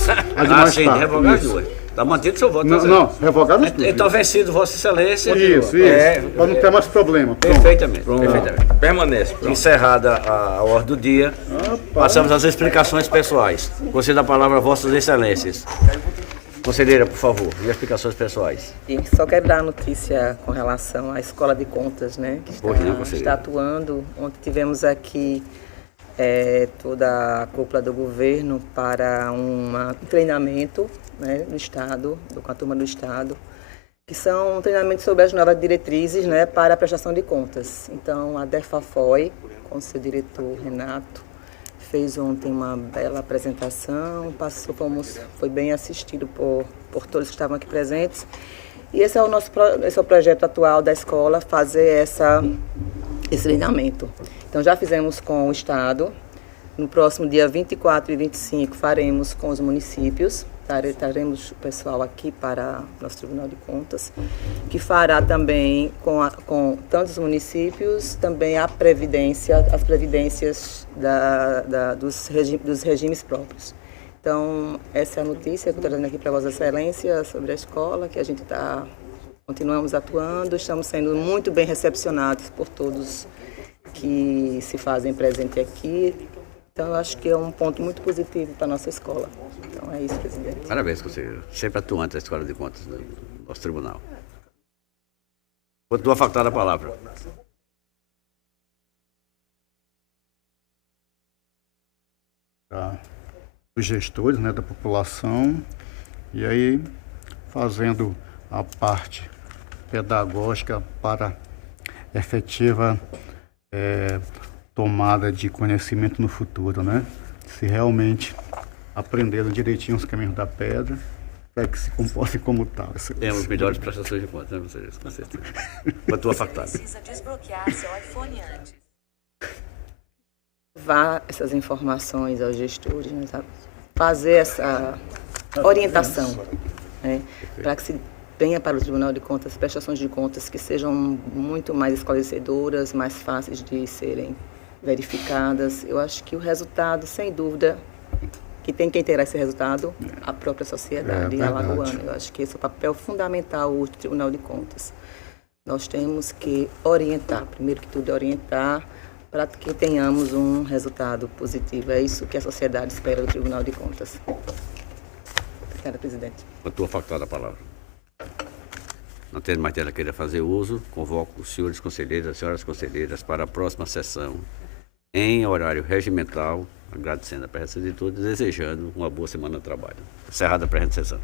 Sim, de revogar as duas. Está mantido seu voto. Não, revogar as duas. Então, vencido, Vossa Excelência. Isso. Para não ter mais problema. Perfeitamente. Permanece. Pronto. Encerrada a ordem do dia, passamos às explicações pessoais. Concedo a palavra a Vossas Excelências. Conselheira, por favor, e explicações pessoais. E só quero dar a notícia com relação à Escola de Contas, né, que está atuando. Ontem tivemos aqui toda a cúpula do governo para um treinamento, né, no Estado, com a turma do Estado, que são treinamentos sobre as novas diretrizes, né, para a prestação de contas. Então, a DEFAFOI, com seu diretor Renato, fez ontem uma bela apresentação, foi bem assistido por todos que estavam aqui presentes. E esse é o projeto atual da escola, fazer esse treinamento. Então, já fizemos com o Estado. No próximo dia 24 e 25 faremos com os municípios. Traremos o pessoal aqui para o nosso Tribunal de Contas, que fará também com tantos municípios, também as previdências dos regimes próprios. Então, essa é a notícia que eu estou trazendo aqui para Vossa Excelência sobre a escola, que a gente continuamos atuando, estamos sendo muito bem recepcionados por todos que se fazem presente aqui. Então, eu acho que é um ponto muito positivo para a nossa escola. Então, é isso, presidente. Parabéns, conselheiro. Sempre atuante da Escola de Contas do nosso tribunal. Continua a facultar a palavra. Os gestores, né, da população, e aí fazendo a parte pedagógica para efetiva tomada de conhecimento no futuro, né? Se realmente aprenderam direitinho os caminhos da pedra, para que se comportem como tal. Temos melhores prestações de contas, né, vocês, com certeza. Continua a facultar. Precisa desbloquear seu iPhone antes. Levar essas informações aos gestores, né, sabe? Fazer essa orientação, né, para que se venha para o Tribunal de Contas prestações de contas que sejam muito mais esclarecedoras, mais fáceis de serem verificadas. Eu acho que o resultado, sem dúvida, que tem quem terá esse resultado, a própria sociedade alagoana. Eu acho que esse é o papel fundamental hoje do Tribunal de Contas. Nós temos que orientar, primeiro que tudo, orientar para que tenhamos um resultado positivo. É isso que a sociedade espera do Tribunal de Contas. Obrigada, presidente. Continua a facultar a palavra. Não tendo mais dela queira fazer uso, convoco os senhores conselheiros, as senhoras conselheiras para a próxima sessão em horário regimental, agradecendo a presença de todos, desejando uma boa semana de trabalho. Encerrada a presente sessão.